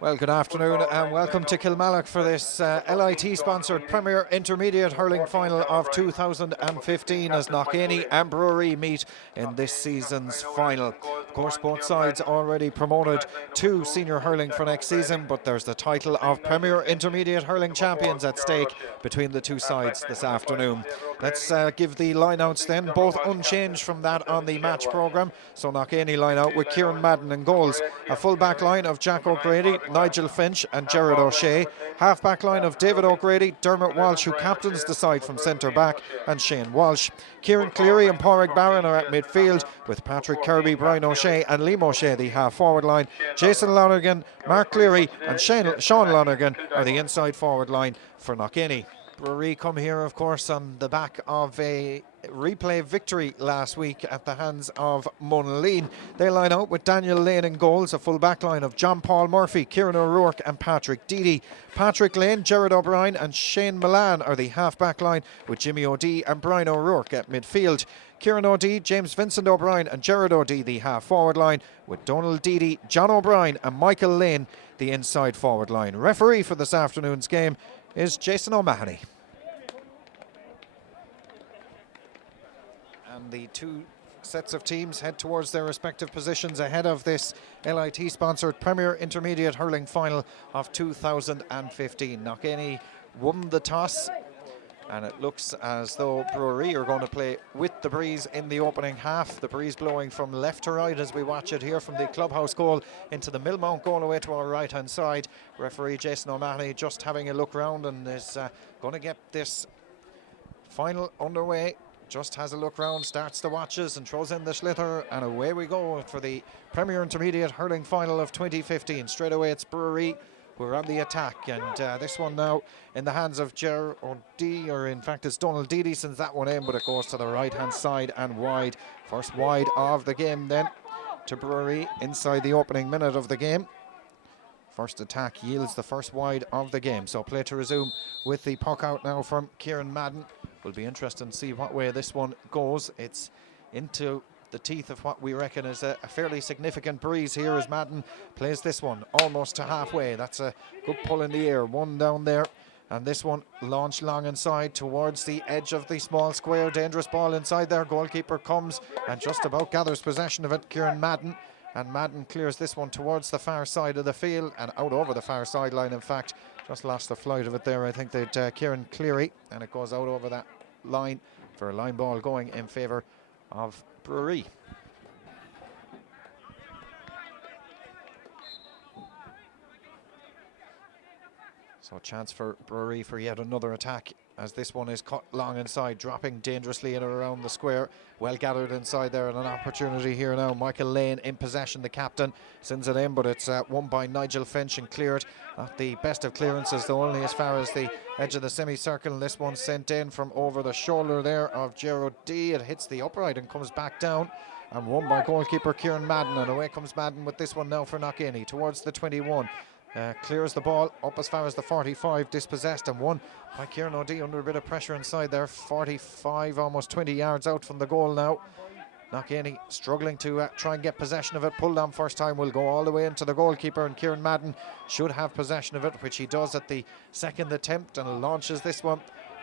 Well, good afternoon and welcome to Kilmallock for this LIT-sponsored Premier Intermediate Hurling Final of 2015 as Knockainey and Bruree meet in this season's final. Of course, both sides already promoted to senior hurling for next season, but there's the title of Premier Intermediate Hurling Champions at stake between the two sides this afternoon. Let's give the line-outs then, both unchanged from that on the match programme. So Knockainey line-out with Kieran Madden in goals, a full-back line of Jack O'Grady, Nigel Finch and Gerard O'Shea, half-back line of David O'Grady, Dermot Walsh, who captains the side from centre-back, and Shane Walsh. Kieran Cleary and Pádraig Barron are at midfield, with Patrick Kirby, Brian O'Shea and Liam O'Shea the half-forward line. Jason Lonergan, Mark Cleary and Sean Lonergan are the inside forward line for Knockainey. Bruree come here, of course, on the back of a replay victory last week at the hands of Munleen. They line out with Daniel Lane in goals, a full back line of John Paul Murphy, Kieran O'Rourke and Patrick Deedy. Patrick Lane, Gerard O'Brien and Shane Milan are the half back line, with Jimmy O'Dea and Brian O'Rourke at midfield. Kieran O'Dea, James Vincent O'Brien and Gerard O'Dea the half forward line, with Donald Deedy, John O'Brien and Michael Lane the inside forward line. Referee for this afternoon's game is Jason O'Mahony. And the two sets of teams head towards their respective positions ahead of this LIT-sponsored Premier Intermediate Hurling Final of 2015. Knockainey won the toss, and it looks as though Bruree are going to play with the breeze in the opening half. The breeze blowing from left to right as we watch it here from the clubhouse goal into the Millmount goal away to our right-hand side. Referee Jason O'Mahony just having a look round and is going to get this final underway. Just has a look round, starts the watches and throws in the sliotar, and away we go for the Premier Intermediate Hurling Final of 2015. Straight away it's Bruree who are on the attack, and this one now in the hands of Ger O'Dea, or in fact it's Donald Deedy sends that one in, but it goes to the right hand side and wide. First wide of the game then to Bruree inside the opening minute of the game. First attack yields the first wide of the game, so play to resume with the puck out now from Kieran Madden. Will be interesting to see what way this one goes. It's into the teeth of what we reckon is a fairly significant breeze here as Madden plays this one almost to halfway. That's a good pull in the air, one down there, and this one launched long inside towards the edge of the small square. Dangerous ball inside there. Goalkeeper comes and just about gathers possession of it, Kieran Madden, and Madden clears this one towards the far side of the field and out over the far sideline. In fact, just lost the flight of it there. I think that Kieran Cleary, and it goes out over that line for a line ball going in favour of Bruree. So a chance for Bruree for yet another attack as this one is cut long inside, dropping dangerously in and around the square. Well gathered inside there, and an opportunity here now. Michael Lane in possession, the captain, sends it in, but it's won by Nigel Finch and cleared. Not the best of clearances, though, only as far as the edge of the semicircle. And this one sent in from over the shoulder there of Gerard O'Dea. It hits the upright and comes back down, and won by goalkeeper Kieran Madden. And away comes Madden with this one now for Knockainey towards the 21. Clears the ball up as far as the 45, dispossessed and won by Kieran O'Dea under a bit of pressure inside there. 45, almost 20 yards out from the goal now. Knockainey struggling to try and get possession of it. Pulled on first time, will go all the way into the goalkeeper, and Kieran Madden should have possession of it, which he does at the second attempt, and launches this one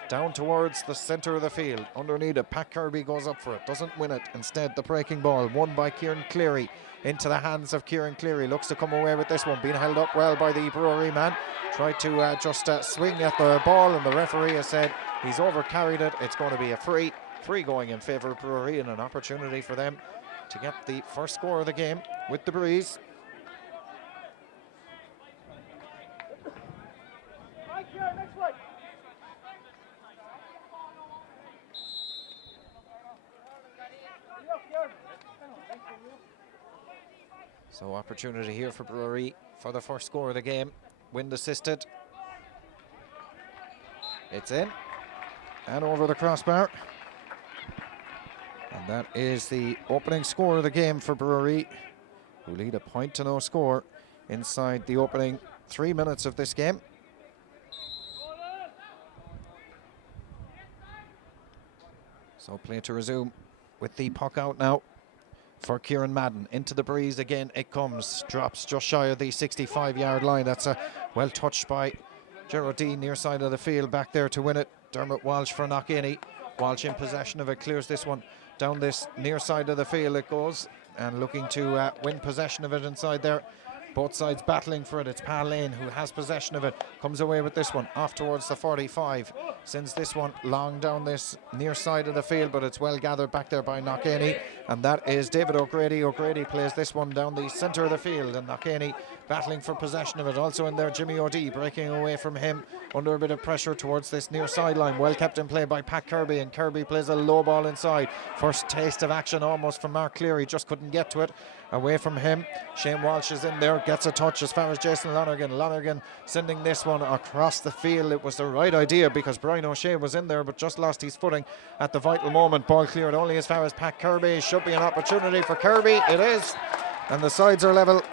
down towards the centre of the field. Underneath it, Pat Kirby goes up for it, doesn't win it. Instead, the breaking ball won by Kieran Cleary into the hands of Kieran Cleary. Looks to come away with this one, being held up well by the Bruree man. Tried to just swing at the ball, and the referee has said he's overcarried it. It's going to be a free going in favour of Bruree, and an opportunity for them to get the first score of the game with the breeze. So opportunity here for Bruree for the first score of the game. Wind assisted. It's in and over the crossbar. And that is the opening score of the game for Bruree, who lead a point to no score inside the opening 3 minutes of this game. So play to resume with the puck out now for Kieran Madden. Into the breeze again it comes. Drops just shy of the 65-yard line. That's a well touched by Geraldine near side of the field back there to win it. Dermot Walsh for Knockainey. Walsh in possession of it, clears this one down this near side of the field it goes, and looking to win possession of it inside there. Both sides battling for it. It's Pal Lane who has possession of it, comes away with this one off towards the 45, sends this one long down this near side of the field, but it's well gathered back there by Knockainey, and that is David O'Grady. O'Grady plays this one down the centre of the field, and Knockainey battling for possession of it. Also in there Jimmy O'D breaking away from him under a bit of pressure towards this near sideline. Well kept in play by Pat Kirby, and Kirby plays a low ball inside. First taste of action almost from Mark Cleary, just couldn't get to it. Away from him, Shane Walsh is in there, gets a touch as far as Jason Lonergan. Lonergan sending this one across the field. It was the right idea because Brian O'Shea was in there but just lost his footing at the vital moment. Ball cleared only as far as Pat Kirby. Should be an opportunity for Kirby. It is, and the sides are level.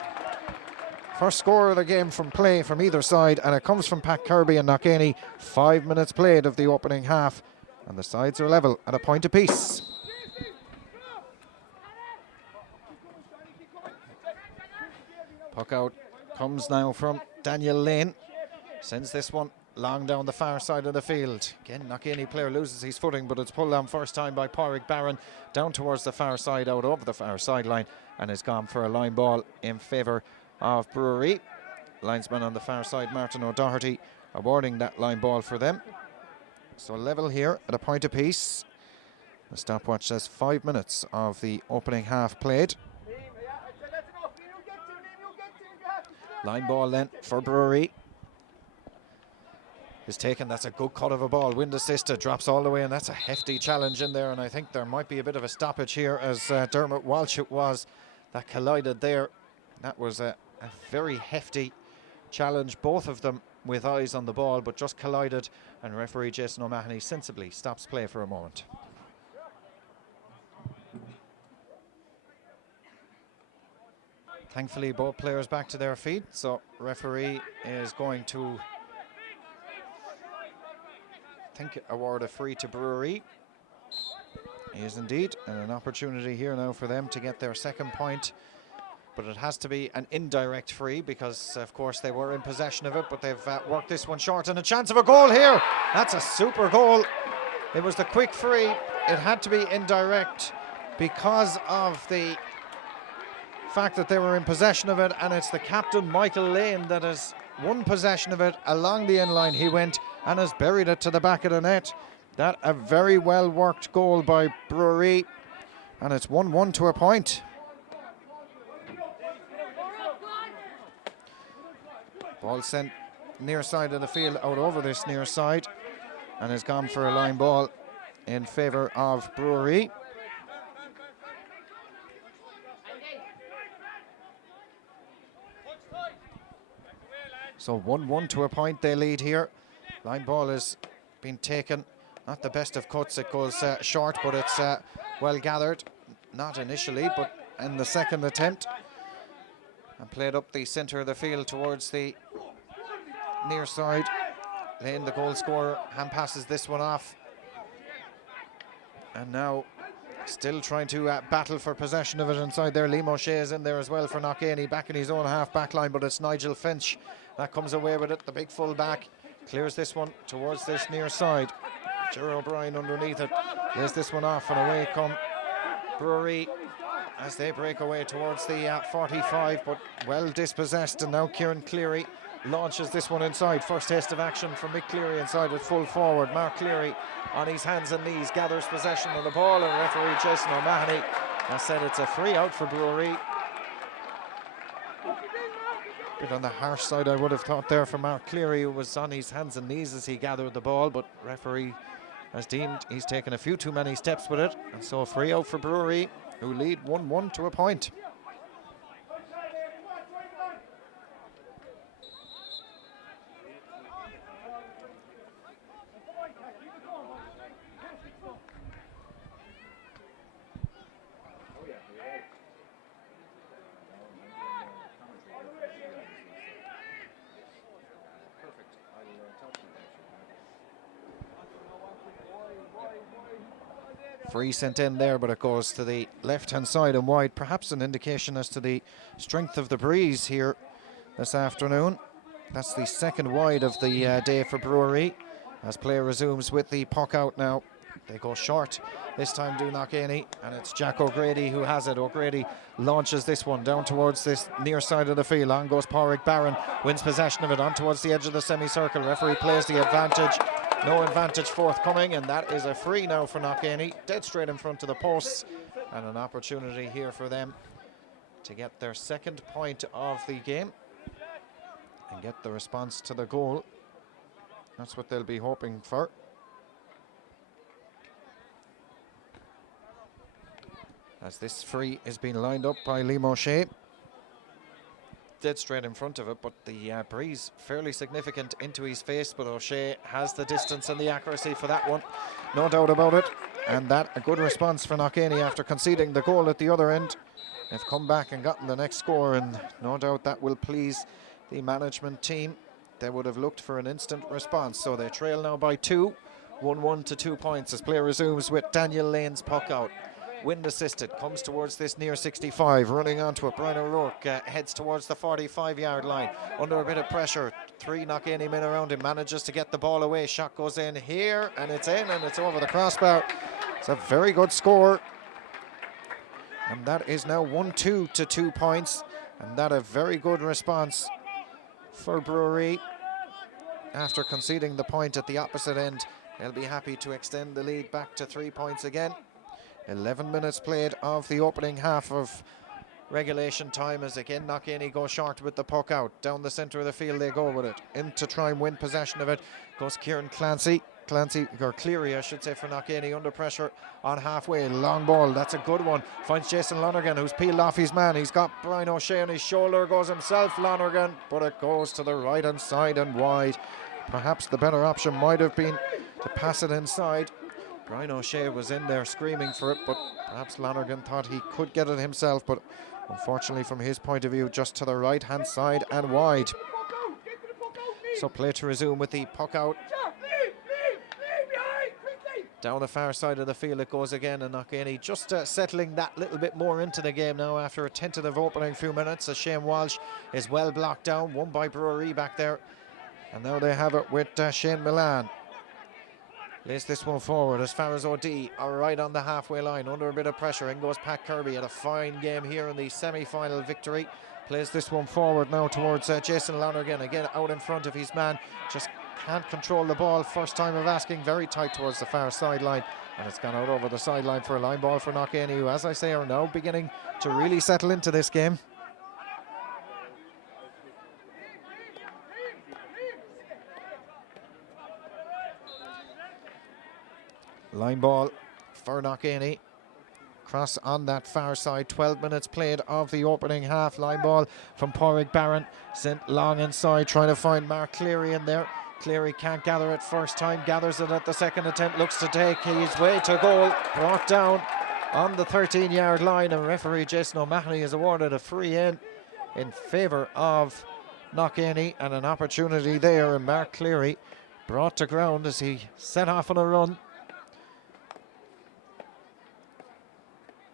First score of the game from play from either side, and it comes from Pat Kirby and Knockainey. 5 minutes played of the opening half, and the sides are level at a point apiece. Puck out comes now from Daniel Lane. Sends this one long down the far side of the field. Again, Knockainey player loses his footing, but it's pulled down first time by Pádraig Barron down towards the far side, out over the far sideline, and is gone for a line ball in favour of Bruree. Linesman on the far side, Martin O'Doherty, awarding that line ball for them. So level here at a point apiece. The stopwatch says 5 minutes of the opening half played. Line ball then for Bruree. Is taken. That's a good cut of a ball. Wind assisted, drops all the way, and that's a hefty challenge in there. And I think there might be a bit of a stoppage here as Dermot Walsh it was that collided there. That was a very hefty challenge, both of them with eyes on the ball, but just collided, and referee Jason O'Mahony sensibly stops play for a moment. Thankfully both players back to their feet, so referee is going to award a free to Bruree. He is indeed, and an opportunity here now for them to get their second point. But it has to be an indirect free because, of course, they were in possession of it, but they've worked this one short, and a chance of a goal here. That's a super goal. It was the quick free. It had to be indirect because of the fact that they were in possession of it, and it's the captain, Michael Lane, that has won possession of it. Along the end line he went and has buried it to the back of the net. That a very well worked goal by Bruree, and it's 1-1 to a point. Ball sent near side of the field, out over this near side, and has gone for a line ball in favour of Bruree. So 1-1 to a point they lead here. Line ball has been taken. Not the best of cuts, it goes short, but it's well gathered. Not initially, but in the second attempt. And played up the centre of the field towards the near side. Lane, the goal scorer, hand passes this one off. And now still trying to battle for possession of it inside there. Liam O'Shea is in there as well for Knockainey, back in his own half back line, but it's Nigel Finch that comes away with it. The big full back clears this one towards this near side. Jerry O'Brien underneath it. Lays this one off, and away come Bruree as they break away towards the 45, but well dispossessed. And now Kieran Cleary launches this one inside. First taste of action from Mick Cleary inside with full forward. Mark Cleary on his hands and knees gathers possession of the ball, and referee Jason O'Mahony has said it's a free out for Bruree. Bit on the harsh side, I would have thought there, for Mark Cleary, who was on his hands and knees as he gathered the ball, but referee has deemed he's taken a few too many steps with it, and so a free out for Bruree, who lead 1-1 to a point. Free sent in there, but it goes to the left-hand side and wide. Perhaps an indication as to the strength of the breeze here this afternoon. That's the second wide of the day for Bruree. As play resumes with the puck out now. They go short. This time do Knockainey, and it's Jack O'Grady who has it. O'Grady launches this one down towards this near side of the field. On goes Pádraig Barron, wins possession of it on towards the edge of the semicircle. Referee plays the advantage. No advantage forthcoming, and that is a free now for Knockainey. Dead straight in front of the posts, and an opportunity here for them to get their second point of the game and get the response to the goal. That's what they'll be hoping for. As this free is being lined up by Liam O'Shea. Dead straight in front of it, but the breeze fairly significant into his face, but O'Shea has the distance and the accuracy for that one, no doubt about it. And that a good response for Knockainey after conceding the goal at the other end. They've come back and gotten the next score, and no doubt that will please the management team. They would have looked for an instant response, so they trail now by 2, 1-1 to 2 points as play resumes with Daniel Lane's puck out. Wind assisted, comes towards this near 65, running onto it. Brian O'Rourke heads towards the 45-yard line under a bit of pressure. 3 Knockainey men around him, manages to get the ball away. Shot goes in here, and it's in, and it's over the crossbar. It's a very good score, and that is now 1-2 to 2 points, and that a very good response for Bruree. After conceding the point at the opposite end, they'll be happy to extend the lead back to 3 points again. 11 minutes played of the opening half of regulation time as again Knockainey go short with the puck out. Down the centre of the field they go with it. In to try and win possession of it goes Kieran Clancy, or Cleary I should say, for Knockainey under pressure on halfway. Long ball, that's a good one. Finds Jason Lonergan who's peeled off his man. He's got Brian O'Shea on his shoulder, goes himself Lonergan, but it goes to the right hand side and wide. Perhaps the better option might have been to pass it inside. Brian O'Shea was in there screaming for it, but perhaps Lonergan thought he could get it himself, but unfortunately from his point of view just to the right hand side and wide. So play to resume with the puck out. Down the far side of the field it goes again, and Knockainey just settling that little bit more into the game now after a tentative opening few minutes as Shane Walsh is well blocked down, won by Bruree back there, and now they have it with Shane Milan. Lays this one forward as far as O'D are right on the halfway line under a bit of pressure. In goes Pat Kirby, had a fine game here in the semi-final victory. Plays this one forward now towards Jason Lonergan, again out in front of his man. Just can't control the ball, first time of asking, very tight towards the far sideline, and it's gone out over the sideline for a line ball for Knockainey, who as I say are now beginning to really settle into this game. Line ball for Knockainey. Cross on that far side. 12 minutes played of the opening half. Line ball from Pádraig Barron. Sent long inside, trying to find Mark Cleary in there. Cleary can't gather it first time. Gathers it at the second attempt. Looks to take his way to goal. Brought down on the 13-yard line. And referee Jason O'Mahony is awarded a free in favour of Knockainey. And an opportunity there. And Mark Cleary brought to ground as he set off on a run,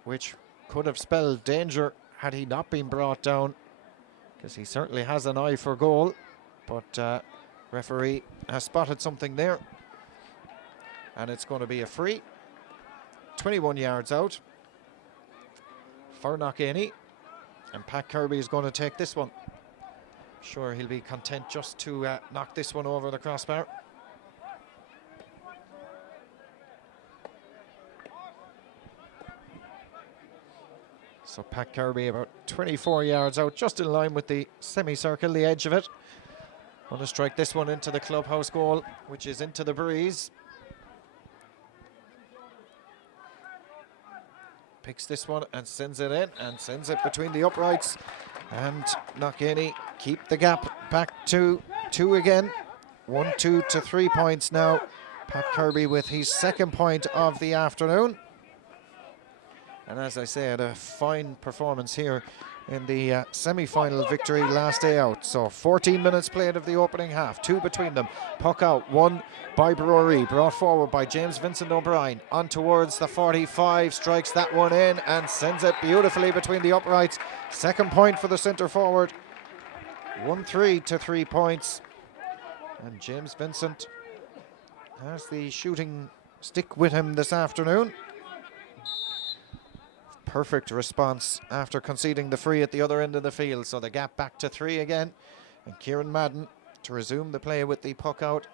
which could have spelled danger had he not been brought down, because he certainly has an eye for goal. But referee has spotted something there, and it's going to be a free. 21 yards out for Knockainey, and Pat Kirby is going to take this one. Sure, he'll be content just to knock this one over the crossbar. So Pat Kirby about 24 yards out, just in line with the semicircle, the edge of it. Want to strike this one into the clubhouse goal, which is into the breeze. Picks this one and sends it in, and sends it between the uprights. And Knockainey keep the gap back to 2 again. 1-2 to 3 points now. Pat Kirby with his second point of the afternoon. And as I said, a fine performance here in the semi-final victory last day out. So 14 minutes played of the opening half, 2 between them. Puck out, 1 by Bruree, brought forward by James Vincent O'Brien, on towards the 45, strikes that one in and sends it beautifully between the uprights. Second point for the centre forward, 1-3 to 3 points, and James Vincent has the shooting stick with him this afternoon. Perfect response after conceding the free at the other end of the field, so the gap back to 3 again, and Kieran Madden to resume the play with the puck out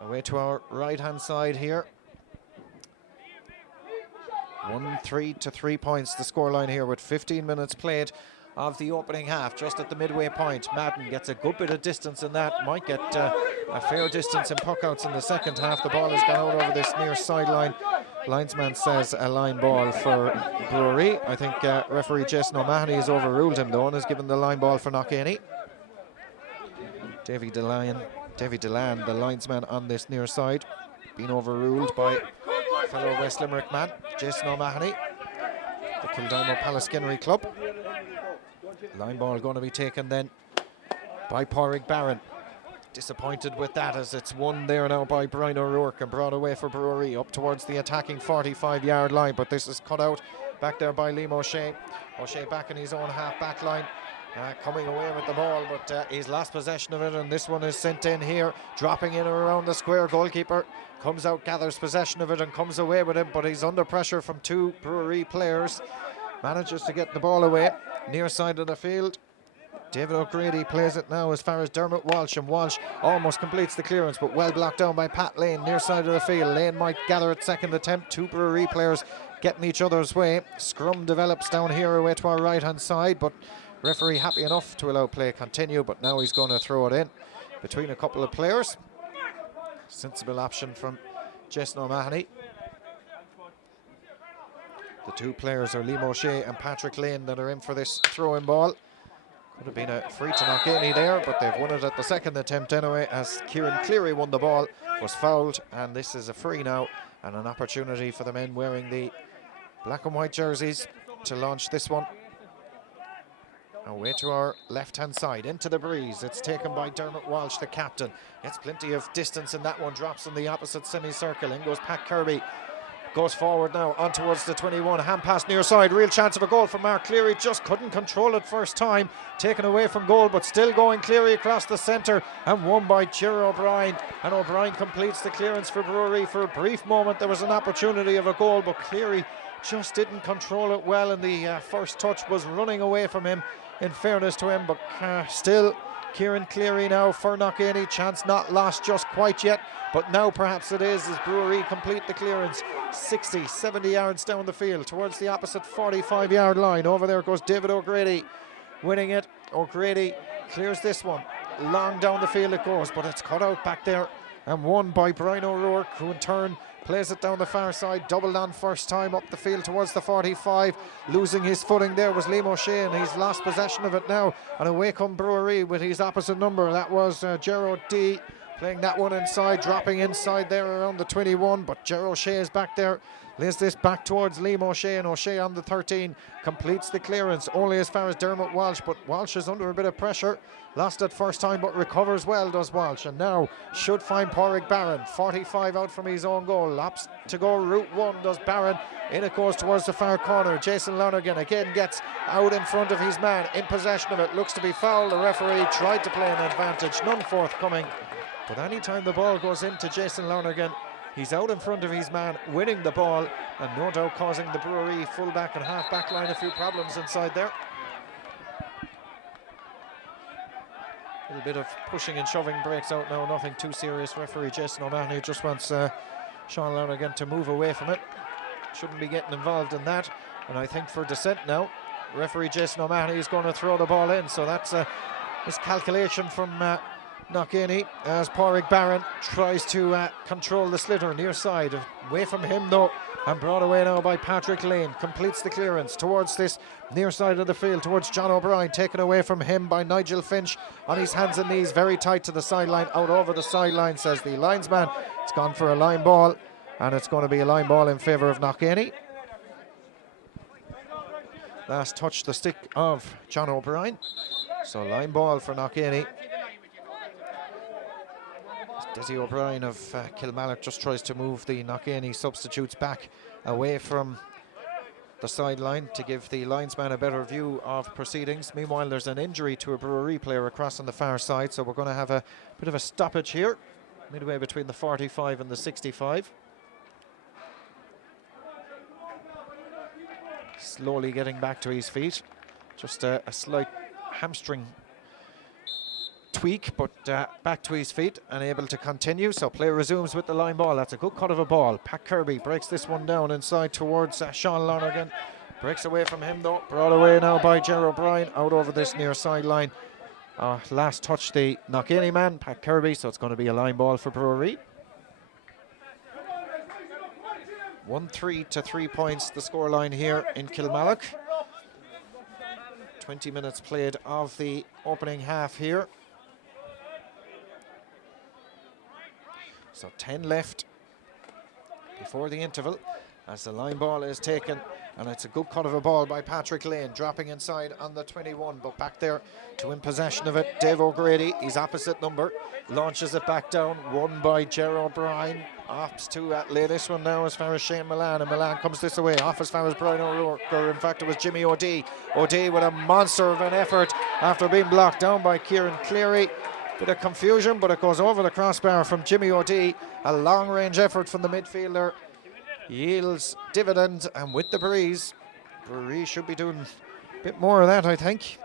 away to our right hand side here. 1-3 to 3 points the scoreline here with 15 minutes played of the opening half, just at the midway point. Madden gets a good bit of distance in that, might get a fair distance in puck outs in the second half. The ball has gone out over this near sideline. Linesman says a line ball for Bruree. I think referee Jason O'Mahony has overruled him though and has given the line ball for Knockainey. Davy Delan, the linesman on this near side, been overruled by fellow West Limerick man Jason O'Mahony, the Kildimo Palaskinory club. Line ball going to be taken then by Pádraig Barron. Disappointed with that as it's won there now by Brian O'Rourke and brought away for Bruree up towards the attacking 45-yard line, but this is cut out back there by Liam O'Shea. O'Shea back in his own half back line. Coming away with the ball, but he's lost possession of it, and this one is sent in here, dropping in around the square. Goalkeeper comes out, gathers possession of it and comes away with it, but he's under pressure from 2 Bruree players. Manages to get the ball away near side of the field. David O'Grady plays it now as far as Dermot Walsh, and Walsh almost completes the clearance, but well blocked down by Pat Lane near side of the field. Lane might gather at second attempt. 2 Bruree players getting each other's way. Scrum develops down here away to our right hand side, but referee happy enough to allow play continue, but now he's going to throw it in between a couple of players. Sensible option from Jason O'Mahony. The 2 players are Liam O'Shea and Patrick Lane that are in for this throw-in ball. Could have been a free to Knockainey there, but they've won it at the second attempt anyway, as Kieran Cleary won the ball, was fouled, and this is a free now and an opportunity for the men wearing the black and white jerseys to launch this one away to our left-hand side, into the breeze. It's taken by Dermot Walsh, the captain. Gets plenty of distance in that one, drops in the opposite semicircle. In goes Pat Kirby. Goes forward now on towards the 21. Hand pass near side. Real chance of a goal for Mark Cleary. Just couldn't control it first time. Taken away from goal, but still going. Cleary across the centre and won by Jerry O'Brien. And O'Brien completes the clearance for Bruree. For a brief moment there was an opportunity of a goal, but Cleary just didn't control it well, and the first touch was running away from him, in fairness to him, but still Kieran Cleary now for Knockainey. Chance not lost just quite yet, but now perhaps it is, as Bruree complete the clearance 60, 70 yards down the field towards the opposite 45-yard line. Over there goes David O'Grady winning it. O'Grady clears this one, long down the field it goes, but it's cut out back there and won by Brian O'Rourke, who in turn plays it down the far side, doubled on first time up the field towards the 45. Losing his footing there was Liam O'Shea, and he's lost possession of it now, and away come Bruree with his opposite number. That was Gerard D playing that one inside, dropping inside there around the 21, but Gerard O'Shea is back there. Lays this back towards Liam O'Shea, and O'Shea on the 13 completes the clearance only as far as Dermot Walsh, but Walsh is under a bit of pressure. Lost it first time but recovers well, does Walsh, and now should find Pádraig Barron. 45 out from his own goal, laps to go route 1 does Barron. In it goes towards the far corner. Jason Lonergan again gets out in front of his man, in possession of it, looks to be fouled. The referee tried to play an advantage, none forthcoming, but any time the ball goes into Jason Lonergan, he's out in front of his man, winning the ball, and no doubt causing the Bruree full-back and half-back line a few problems inside there. A little bit of pushing and shoving breaks out now, nothing too serious. Referee Jason O'Mahony just wants Sean Lonergan to move away from it. Shouldn't be getting involved in that. And I think for dissent now, referee Jason O'Mahony is going to throw the ball in. So that's a miscalculation from Knockainey, as Pádraig Barron tries to control the sliotar near side. Away from him though, and brought away now by Patrick Lane. Completes the clearance towards this near side of the field, towards John O'Brien. Taken away from him by Nigel Finch on his hands and knees, very tight to the sideline, out over the sideline, says the linesman. It's gone for a line ball, and it's going to be a line ball in favour of Knockainey. Last touch the stick of John O'Brien. So line ball for Knockainey. Desi O'Brien of Kilmallock just tries to move the Knockainey substitutes back away from the sideline to give the linesman a better view of proceedings. Meanwhile, there's an injury to a Bruree player across on the far side, so we're going to have a bit of a stoppage here, midway between the 45 and the 65. Slowly getting back to his feet. Just a slight hamstring tweak, but back to his feet and able to continue. So play resumes with the line ball. That's a good cut of a ball. Pat Kirby breaks this one down inside towards Sean Lonergan. Breaks away from him though. Brought away now by Ger O'Brien out over this near sideline. Last touch the Knockainey man, Pat Kirby, so it's going to be a line ball for Bruree. 1-3 to 3 points the scoreline here in Kilmallock. 20 minutes played of the opening half here. So 10 left before the interval as the line ball is taken, and it's a good cut of a ball by Patrick Lane, dropping inside on the 21, but back there to win possession of it, Dave O'Grady, his opposite number, launches it back down, won by Ger O'Brien, opts to lay this one now as far as Shane Milan, and Milan comes this away, off as far as Brian O'Rourke, or in fact it was Jimmy O'Dea. O'Dea with a monster of an effort after being blocked down by Kieran Cleary. Bit of confusion, but it goes over the crossbar from Jimmy O'Dea. A long-range effort from the midfielder yields dividend, and with the breeze, Bruree should be doing a bit more of that, I think.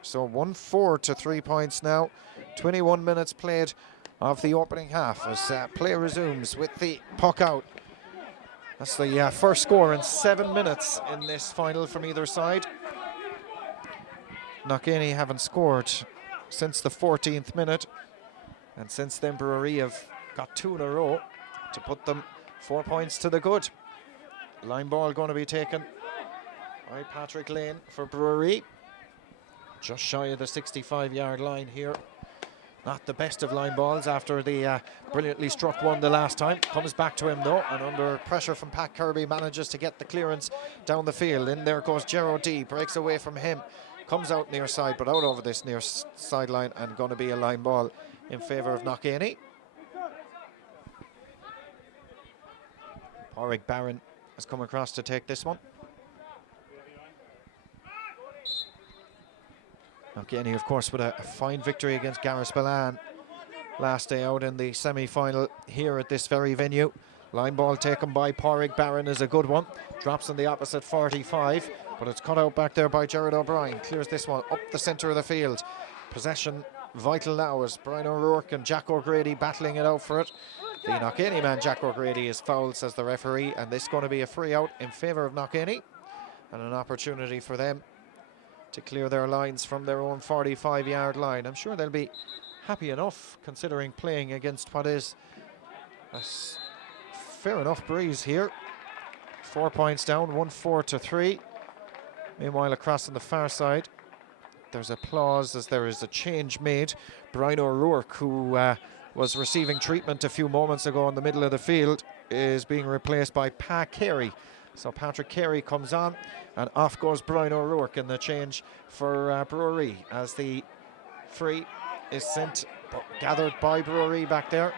So 1-4 to 3 points now. 21 minutes played of the opening half as play resumes with the puck out. That's the first score in 7 minutes in this final from either side. Knockainey haven't scored since the 14th minute, and since then Bruree have got 2 in a row to put them 4 points to the good. Line ball going to be taken by Patrick Lane for Bruree, just shy of the 65-yard line here. Not the best of line balls after the brilliantly struck one the last time. Comes back to him though, and under pressure from Pat Kirby manages to get the clearance down the field. In there goes Ger O'Dea, breaks away from him. Comes out near side, but out over this near sideline, and going to be a line ball in favour of Knockainey. Pádraig Barron has come across to take this one. Knockainey, of course, with a fine victory against Garrispillane last day out in the semi-final here at this very venue. Line ball taken by Pádraig Barron is a good one. Drops on the opposite 45. But it's cut out back there by Gerard O'Brien. Clears this one up the centre of the field. Possession vital now as Brian O'Rourke and Jack O'Grady battling it out for it. The Knockainey man, Jack O'Grady, is fouled, says the referee, and this is going to be a free out in favour of Knockainey, and an opportunity for them to clear their lines from their own 45-yard line. I'm sure they'll be happy enough considering playing against what is a fair enough breeze here. 4 points down, 1-4 to 3. Meanwhile, across on the far side, there's applause as there is a change made. Brian O'Rourke, who was receiving treatment a few moments ago in the middle of the field, is being replaced by Pa Carey. So Patrick Carey comes on, and off goes Brian O'Rourke in the change for Bruree, as the free is sent, gathered by Bruree back there,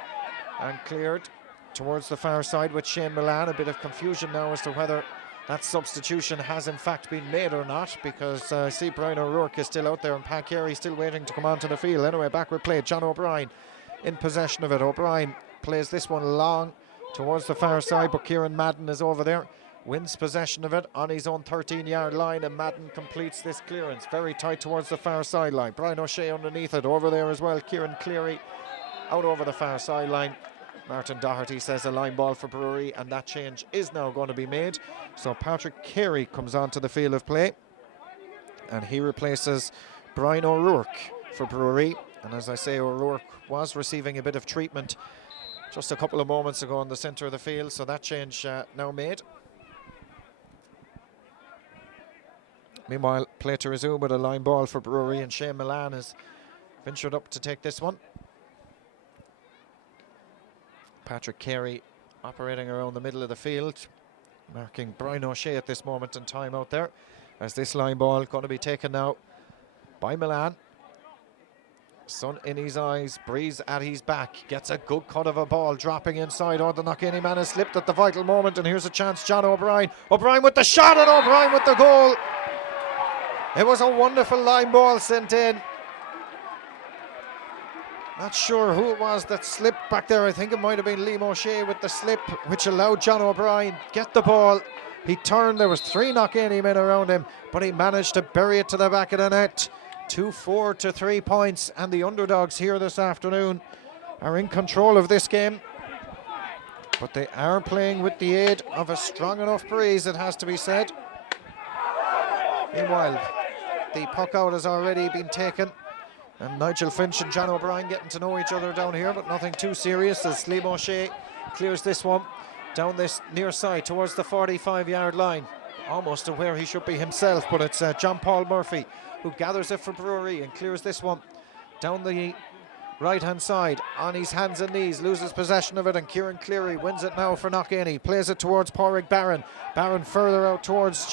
and cleared towards the far side with Shane Milan. A bit of confusion now as to whether that substitution has in fact been made or not, because I see Brian O'Rourke is still out there and Pat Carey still waiting to come onto the field. Anyway, backward play, John O'Brien in possession of it. O'Brien plays this one long towards the far side, but Kieran Madden is over there, wins possession of it on his own 13-yard line, and Madden completes this clearance very tight towards the far sideline. Brian O'Shea underneath it, over there as well. Kieran Cleary out over the far sideline. Martin Doherty says a line ball for Bruree, and that change is now going to be made. So Patrick Carey comes onto the field of play, and he replaces Brian O'Rourke for Bruree. And as I say, O'Rourke was receiving a bit of treatment just a couple of moments ago in the centre of the field, so that change now made. Meanwhile, play to resume with a line ball for Bruree, and Shane Milan has ventured up to take this one. Patrick Carey operating around the middle of the field. marking Brian O'Shea at this moment in time out there, as this line ball going to be taken now by Milan. Sun in his eyes, breeze at his back, gets a good cut of a ball, dropping inside. Oh, the Knockainey man has slipped at the vital moment, and here's a chance. John O'Brien with the shot, and O'Brien with the goal. It was a wonderful line ball sent in. Not sure who it was that slipped back there. I think it might have been Liam O'Shea with the slip, which allowed John O'Brien get the ball. He turned, there was 3 Knockainey men around him, but he managed to bury it to the back of the net. 2-4 to 3 points, and the underdogs here this afternoon are in control of this game. But they are playing with the aid of a strong enough breeze, it has to be said. Meanwhile, the puck out has already been taken, and Nigel Finch and John O'Brien getting to know each other down here, but nothing too serious as Liam O'Shea clears this one down this near side towards the 45-yard line, almost to where he should be himself, but it's John Paul Murphy who gathers it for Bruree and clears this one down the right-hand side on his hands and knees, loses possession of it, and Kieran Cleary wins it now for Knockainey, plays it towards Pádraig Barron. Barron further out towards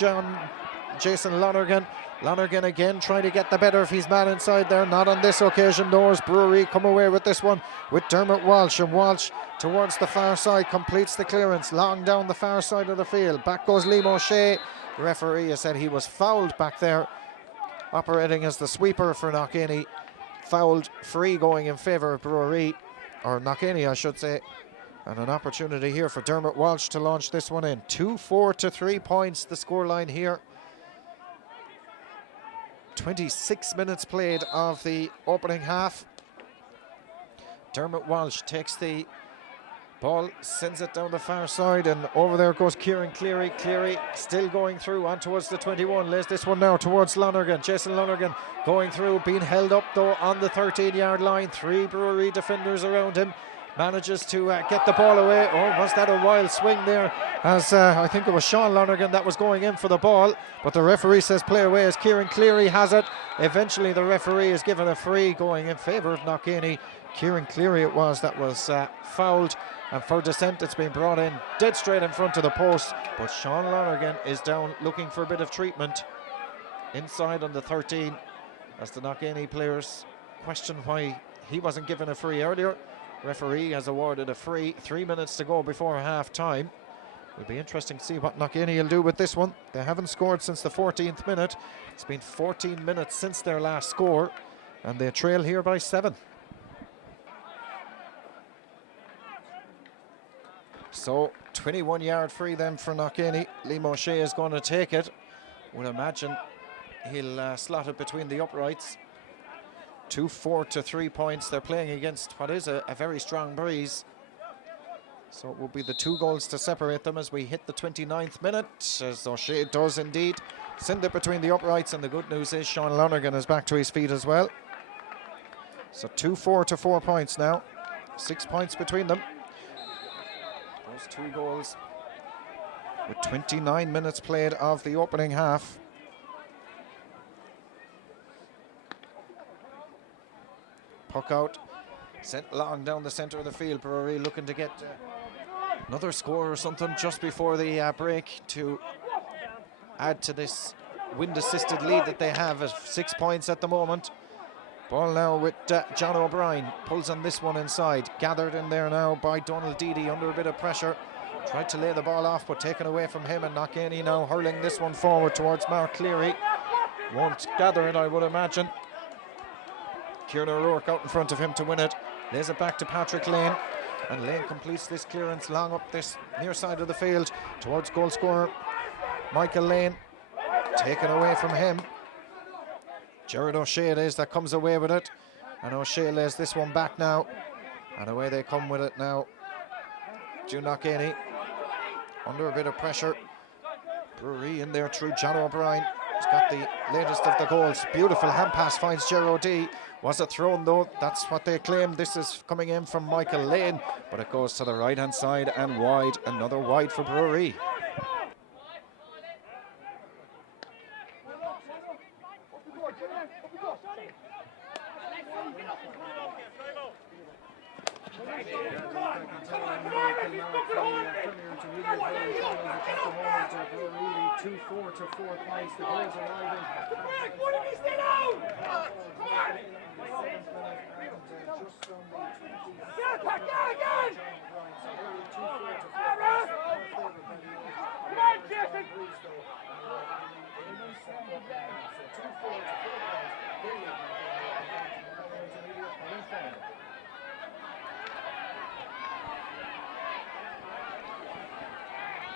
Jason Lonergan. Lonergan again trying to get the better of his man inside there, not on this occasion though, as Bruree come away with this one with Dermot Walsh, and Walsh towards the far side completes the clearance long down the far side of the field. Back goes Liam O'Shea. The referee has said he was fouled back there, operating as the sweeper for Knockainey. Fouled free going in favour of Bruree, or Knockainey I should say, and an opportunity here for Dermot Walsh to launch this one in. 2-4 to 3 points the scoreline here. 26 minutes played of the opening half. Dermot Walsh takes the ball, sends it down the far side, and over there goes Kieran Cleary. Cleary still going through on towards the 21, lays this one now towards Lonergan. Jason Lonergan going through, being held up though on the 13-yard line. 3 Bruree defenders around him. Manages to get the ball away. Oh, was that a wild swing there, as I think it was Sean Lonergan that was going in for the ball, but the referee says play away as Kieran Cleary has it. Eventually the referee is given a free going in favour of Knockainey. Kieran Cleary it was that was fouled, and for dissent it's been brought in dead straight in front of the post, but Sean Lonergan is down looking for a bit of treatment inside on the 13, as the Knockainey players question why he wasn't given a free earlier. Referee has awarded a free. 3 minutes to go before half time. It'll be interesting to see what Knockainey will do with this one. They haven't scored since the 14th minute. It's been 14 minutes since their last score, and they trail here by 7. So 21-yard free then for Knockainey. Liam O'Shea is going to take it. Would imagine he'll slot it between the uprights. 2-4 to 3 points. They're playing against what is a very strong breeze, so it will be the 2 goals to separate them as we hit the 29th minute, as O'Shea does indeed send it between the uprights, and the good news is Sean Lonergan is back to his feet as well. So 2-4 to 4 points now, 6 points between them. Those 2 goals with 29 minutes played of the opening half. Puck out, sent long down the centre of the field. Bruree looking to get another score or something just before the break to add to this wind-assisted lead that they have of 6 points at the moment. Ball now with John O'Brien, pulls on this one inside, gathered in there now by Donald Deedy under a bit of pressure. Tried to lay the ball off, but taken away from him, and Knockainey now hurling this one forward towards Mark Cleary. Won't gather it, I would imagine. Kieran O'Rourke out in front of him to win it. Lays it back to Patrick Lane, and Lane completes this clearance long up this near side of the field towards goal scorer Michael Lane. Taken away from him. Jared O'Shea it is that comes away with it, and O'Shea lays this one back now, and away they come with it now. June Knockainey under a bit of pressure. Bruree in there through John O'Brien. He's got the latest of the goals. Beautiful hand pass finds Gerard D. Was it thrown though? That's what they claim. This is coming in from Michael Lane, but it goes to the right hand side and wide. Another wide for Bruree.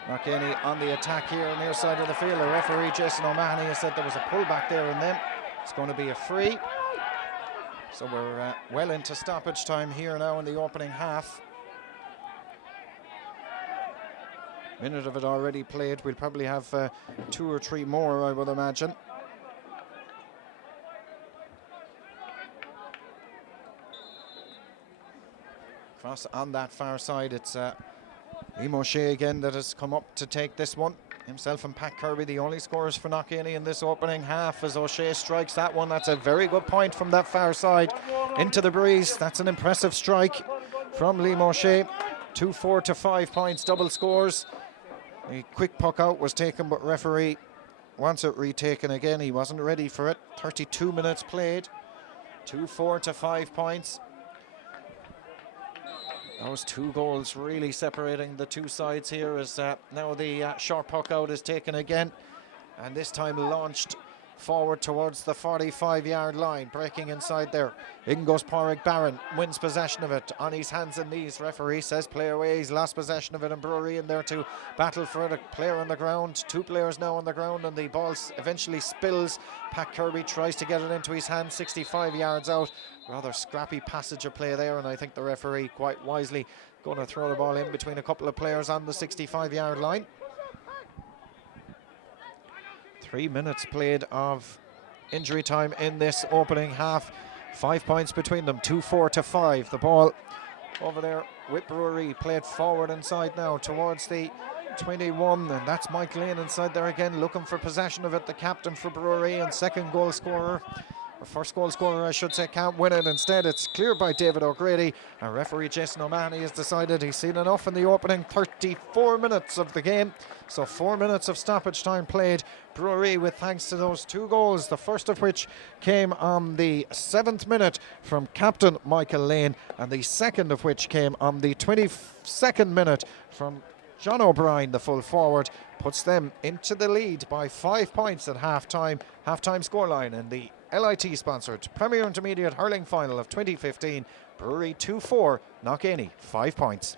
Knockainey on the attack here near side of the field. The referee Jason O'Mahony has said there was a pullback there and then. It's going to be a free. So we're well into stoppage time here now in the opening half. Minute of it already played. We'll probably have 2 or 3 more, I would imagine. Cross on that far side. It's Liam O'Shea again that has come up to take this one. Himself and Pat Kirby, the only scorers for Knockainey in this opening half, as O'Shea strikes that one. That's a very good point from that far side into the breeze. That's an impressive strike from Liam O'Shea. 2-4 to 5 points, double scores. A quick puck out was taken, but referee wants it retaken again. He wasn't ready for it. 32 minutes played. 2-4 to 5 points. Those 2 goals really separating the 2 sides here, as now the short puck out is taken again, and this time launched forward towards the 45-yard line, breaking inside there. In goes Pádraig Barron, wins possession of it on his hands and knees. Referee says play away. He's lost possession of it, and Bruree in there to battle for it. A player on the ground, 2 players now on the ground, and the ball eventually spills. Pat Kirby tries to get it into his hand, 65 yards out. Rather scrappy passage of play there, and I think the referee quite wisely going to throw the ball in between a couple of players on the 65-yard line. 3 minutes played of injury time in this opening half. 5 points between them, 2-4 to 5. The ball over there with Bruree, played forward inside now towards the 21, and that's Mike Lane inside there again, looking for possession of it. The captain for Bruree and second goal scorer, or first goal scorer I should say, can't win it. Instead it's cleared by David O'Grady, and referee Jason O'Mahony has decided he's seen enough in the opening 34 minutes of the game. So 4 minutes of stoppage time played. Bruree with thanks to those 2 goals, the first of which came on the 7th minute from captain Michael Lane, and the second of which came on the 22nd minute from John O'Brien, the full forward, puts them into the lead by 5 points at half-time scoreline in the LIT sponsored Premier Intermediate Hurling Final of 2015. Bruree 2-4, Knockainey 5 points.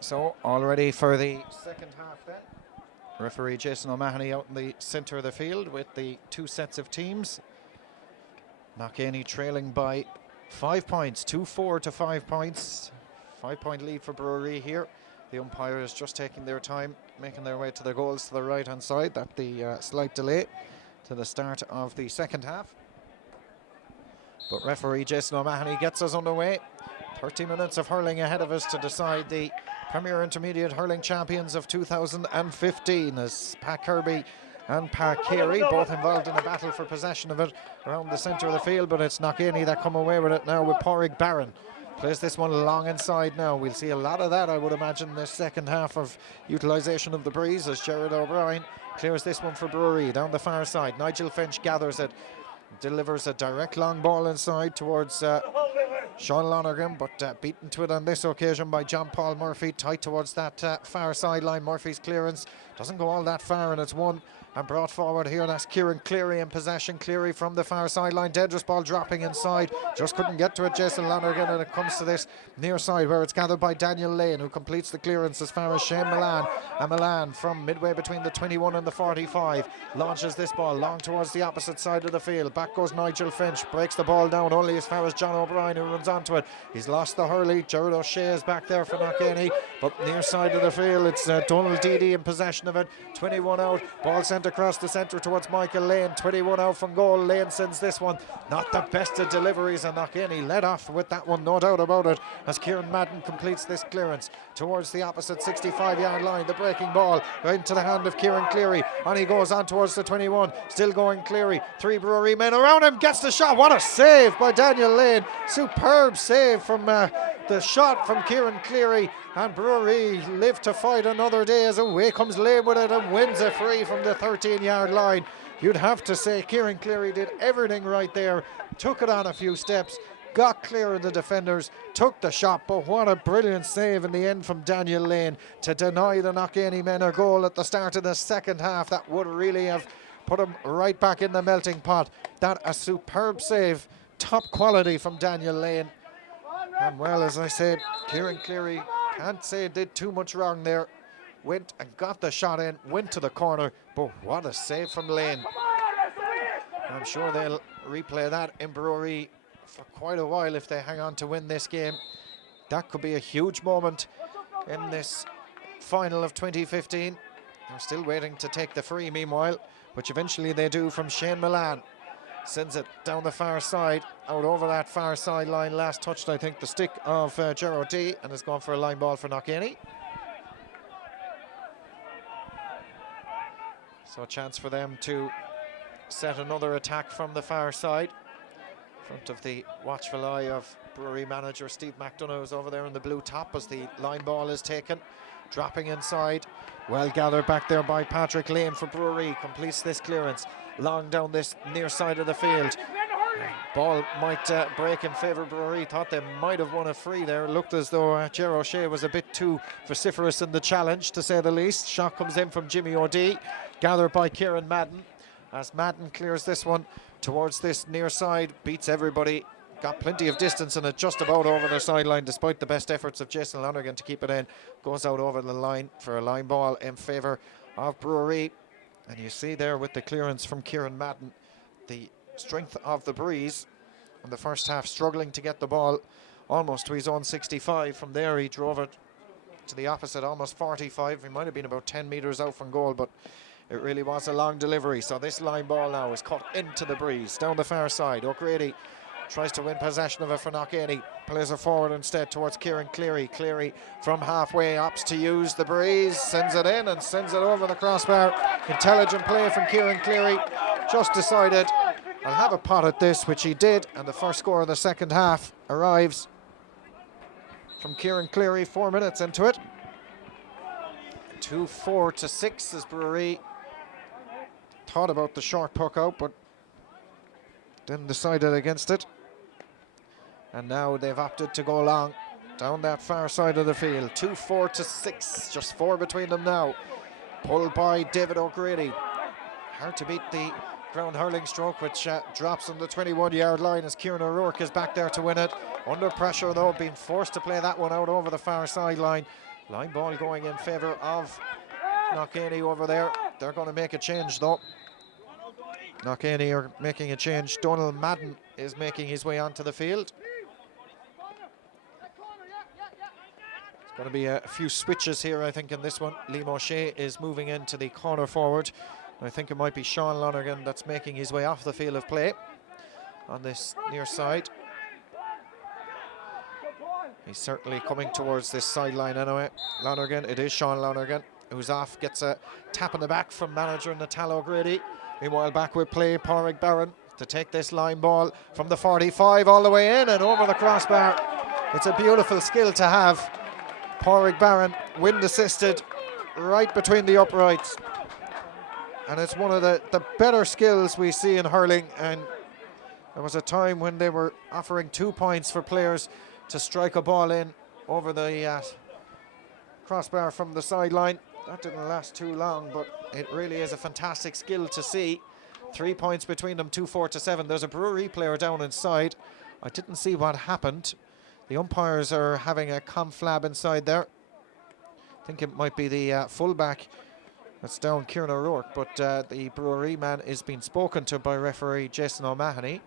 So all ready for the second half then. Referee Jason O'Mahony out in the centre of the field with the 2 sets of teams. Knockainey trailing by 5 points, 2-4 to 5 points. 5 point lead for Bruree here. The umpires just taking their time, making their way to the goals to the right hand side. That the slight delay to the start of the second half. But referee Jason O'Mahony gets us underway. 30 minutes of hurling ahead of us to decide the Premier Intermediate Hurling Champions of 2015, as Pat Kirby and Pat Carey both involved in a battle for possession of it around the centre of the field, but it's Knockainey that come away with it now with Pádraig Barron. Plays this one long inside now. We'll see a lot of that, I would imagine, in the second half of utilisation of the breeze, as Jared O'Brien clears this one for Bruree down the far side. Nigel Finch gathers it, delivers a direct long ball inside towards Sean Lonergan, but beaten to it on this occasion by John Paul Murphy, tight towards that far sideline. Murphy's clearance doesn't go all that far, and it's won and brought forward here. That's Kieran Cleary in possession. Cleary from the far sideline. Dangerous ball dropping inside. Just couldn't get to it, Jason Lonergan, and it comes to this near side where it's gathered by Daniel Lane, who completes the clearance as far as Shane Milan. And Milan from midway between the 21 and the 45 launches this ball long towards the opposite side of the field. Back goes Nigel Finch, breaks the ball down only as far as John O'Brien, who runs comes onto it. He's lost the hurley. Gerard O'Shea is back there for Knockainey, but near side of the field, it's Donald Deedy in possession of it. 21 out, ball sent across the centre towards Michael Lane. 21 out from goal. Lane sends this one. Not the best of deliveries, and Knockainey led off with that one, no doubt about it, as Kieran Madden completes this clearance towards the opposite 65-yard line. The breaking ball into the hand of Kieran Cleary, and he goes on towards the 21. Still going Cleary. 3 Bruree men around him. Gets the shot. What a save by Daniel Lane. Superb save from the shot from Kieran Cleary, and Bruree live to fight another day as away comes Lane with it and wins a free from the 13-yard line. You'd have to say Kieran Cleary did everything right there. Took it on a few steps, got clear of the defenders, took the shot, but what a brilliant save in the end from Daniel Lane to deny the Knockainey men a goal at the start of the second half. That would really have put him right back in the melting pot. That a superb save, top quality from Daniel Lane. And well, as I said, Kieran Cleary, can't say did too much wrong there. Went and got the shot in, went to the corner, but what a save from Lane. I'm sure they'll replay that in Bruree for quite a while if they hang on to win this game. That could be a huge moment in this final of 2015. They're still waiting to take the free meanwhile, which eventually they do from Shane Milan. Sends it down the far side, out over that far sideline. Last touched, I think, the stick of Gerard D, and has gone for a line ball for Knockainey. So a chance for them to set another attack from the far side. In front of the watchful eye of Bruree manager Steve McDonough, is over there in the blue top as the line ball is taken. Dropping inside. Well gathered back there by Patrick Lane for Bruree. Completes this clearance. Long down this near side of the field. Ball might break in favour of Bruree. Thought they might have won a free there. Looked as though Gerard O'Shea was a bit too vociferous in the challenge, to say the least. Shot comes in from Jimmy O'Dea. Gathered by Kieran Madden. As Madden clears this one towards this near side. Beats everybody. Got plenty of distance and it just about over the sideline, despite the best efforts of Jason Lonergan to keep it in. Goes out over the line for a line ball in favour of Bruree. And you see there with the clearance from Kieran Madden, the strength of the breeze in the first half, struggling to get the ball almost to his own 65. From there he drove it to the opposite, almost 45. He might have been about 10 metres out from goal, but it really was a long delivery. So this line ball now is cut into the breeze, down the far side. O'Grady tries to win possession of it for Knockainey. Plays it forward instead towards Kieran Cleary. Cleary from halfway opts to use the breeze, sends it in and sends it over the crossbar. Intelligent play from Kieran Cleary. Just decided, I'll have a pot at this, which he did, and the first score of the second half arrives from Kieran Cleary 4 minutes into it. 2-4 to 6 as Bruree thought about the short puck out, but then decided against it. And now they've opted to go long down that far side of the field. 2-4 to 6, just 4 between them now. Pulled by David O'Grady. Hard to beat the ground hurling stroke, which drops on the 21-yard line as Kieran O'Rourke is back there to win it. Under pressure though, being forced to play that one out over the far sideline. Line ball going in favour of Knockainey over there. They're going to make a change though. Knockainey are making a change. Donald Madden is making his way onto the field. There's going to be a few switches here, I think, in this one. Liam O'Shea is moving into the corner forward. I think it might be Sean Lonergan that's making his way off the field of play on this near side. He's certainly coming towards this sideline anyway. Lonergan, it is Sean Lonergan, who's off, gets a tap in the back from manager Natal O'Grady. Meanwhile, back with play, Pádraig Barron to take this line ball from the 45 all the way in and over the crossbar. It's a beautiful skill to have. Pádraig Barron, wind assisted, right between the uprights. And it's one of the better skills we see in hurling. And there was a time when they were offering 2 points for players to strike a ball in over the crossbar from the sideline. That didn't last too long, but it really is a fantastic skill to see. 3 points between them, 2-4 to 7. There's a Bruree player down inside. I didn't see what happened. The umpires are having a conflab inside there. I think it might be the fullback that's down, Kieran O'Rourke, but the Bruree man is being spoken to by referee Jason O'Mahony.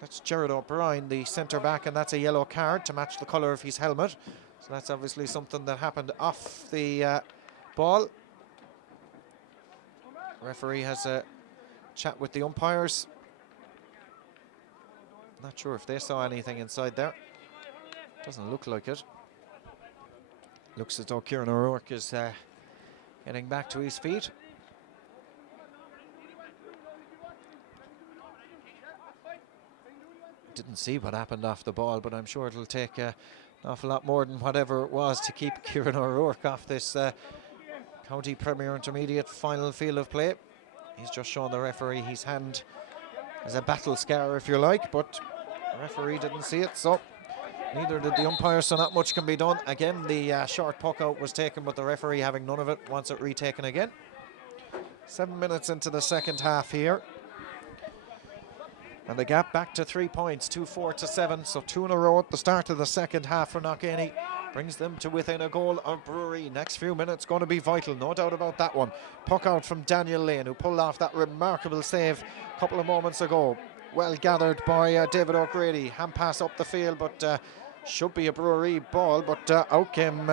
That's Gerard O'Brien, the centre-back, and that's a yellow card to match the colour of his helmet. So that's obviously something that happened off the ball. Referee has a chat with the umpires. Not sure if they saw anything inside there. Doesn't look like it. Looks as though Kieran O'Rourke is getting back to his feet. Didn't see what happened off the ball, but I'm sure it'll take an awful lot more than whatever it was to keep Kieran O'Rourke off this County Premier Intermediate final field of play. He's just shown the referee his hand as a battle scar, if you like, but the referee didn't see it, so neither did the umpire, so not much can be done. Again, the short puck out was taken, but the referee, having none of it, wants it retaken again. 7 minutes into the second half here. And the gap back to 3 points, 2-4 to 7, so 2 in a row at the start of the second half for Knockainey. Brings them to within a goal of Bruree. Next few minutes going to be vital, no doubt about that one. Puck out from Daniel Lane, who pulled off that remarkable save a couple of moments ago. Well gathered by David O'Grady. Hand pass up the field, but should be a Bruree ball, but out came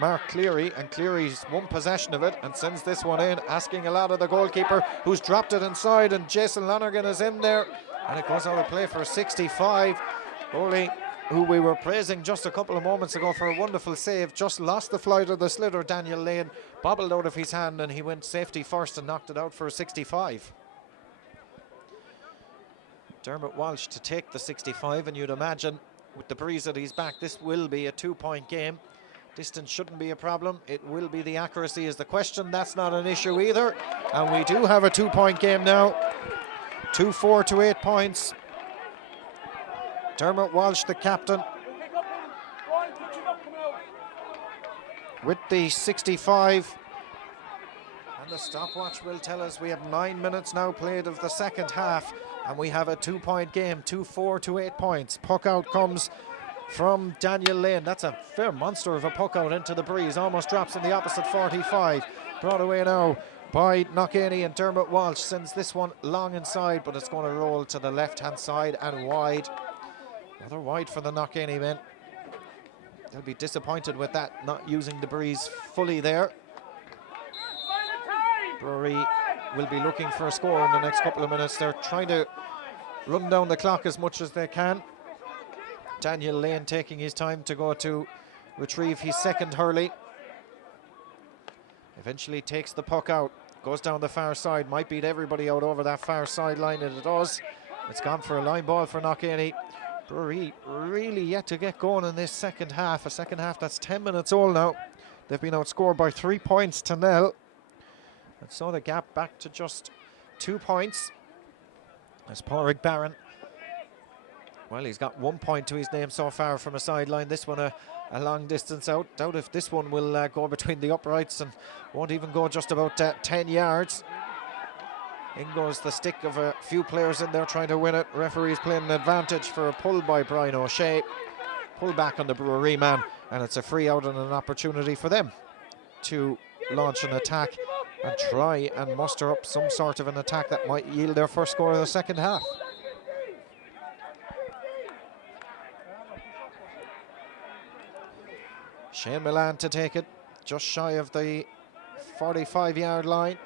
Mark Cleary, and Cleary's won possession of it and sends this one in, asking a lot of the goalkeeper, who's dropped it inside, and Jason Lonergan is in there, and it goes out of play for a 65. Goalie, who we were praising just a couple of moments ago for a wonderful save, just lost the flight of the sliotar. Daniel Lane bobbled out of his hand, and he went safety first and knocked it out for a 65. Dermot Walsh to take the 65, and you'd imagine with the breeze at his back, this will be a 2-point game. Distance shouldn't be a problem. It will be the accuracy is the question. That's not an issue either. And we do have a 2-point game now. 2-4 to 8 points. Dermot Walsh, the captain, with the 65. And the stopwatch will tell us we have 9 minutes now played of the second half. And we have a 2-point game, 2-4 to 8 points. Puck out comes from Daniel Lane. That's a fair monster of a puck out into the breeze. Almost drops in the opposite 45. Brought away now by Knockainey, and Dermot Walsh sends this one long inside, but it's going to roll to the left-hand side and wide. Another wide for the Knockainey men. They'll be disappointed with that, not using the breeze fully there. Bruree will be looking for a score in the next couple of minutes. They're trying to run down the clock as much as they can. Daniel Lane taking his time to go to retrieve his second hurley. Eventually takes the puck out, goes down the far side, might beat everybody out over that far sideline, and it does. It's gone for a line ball for Knockainey. Bruree really yet to get going in this second half, a second half that's 10 minutes old now. They've been outscored by 3 points to 0. And so the gap back to just 2 points. As Pádraig Barron, well, he's got 1 point to his name so far from a sideline. This one a long distance out. Doubt if this one will go between the uprights and won't even go just about 10 yards. In goes the stick of a few players in there trying to win it. Referee's playing an advantage for a pull by Brian O'Shea. Pull back on the Bruree man, and it's a free out and an opportunity for them to launch an attack and try and muster up some sort of an attack that might yield their first score of the second half. Shane Millan to take it, just shy of the 45-yard line.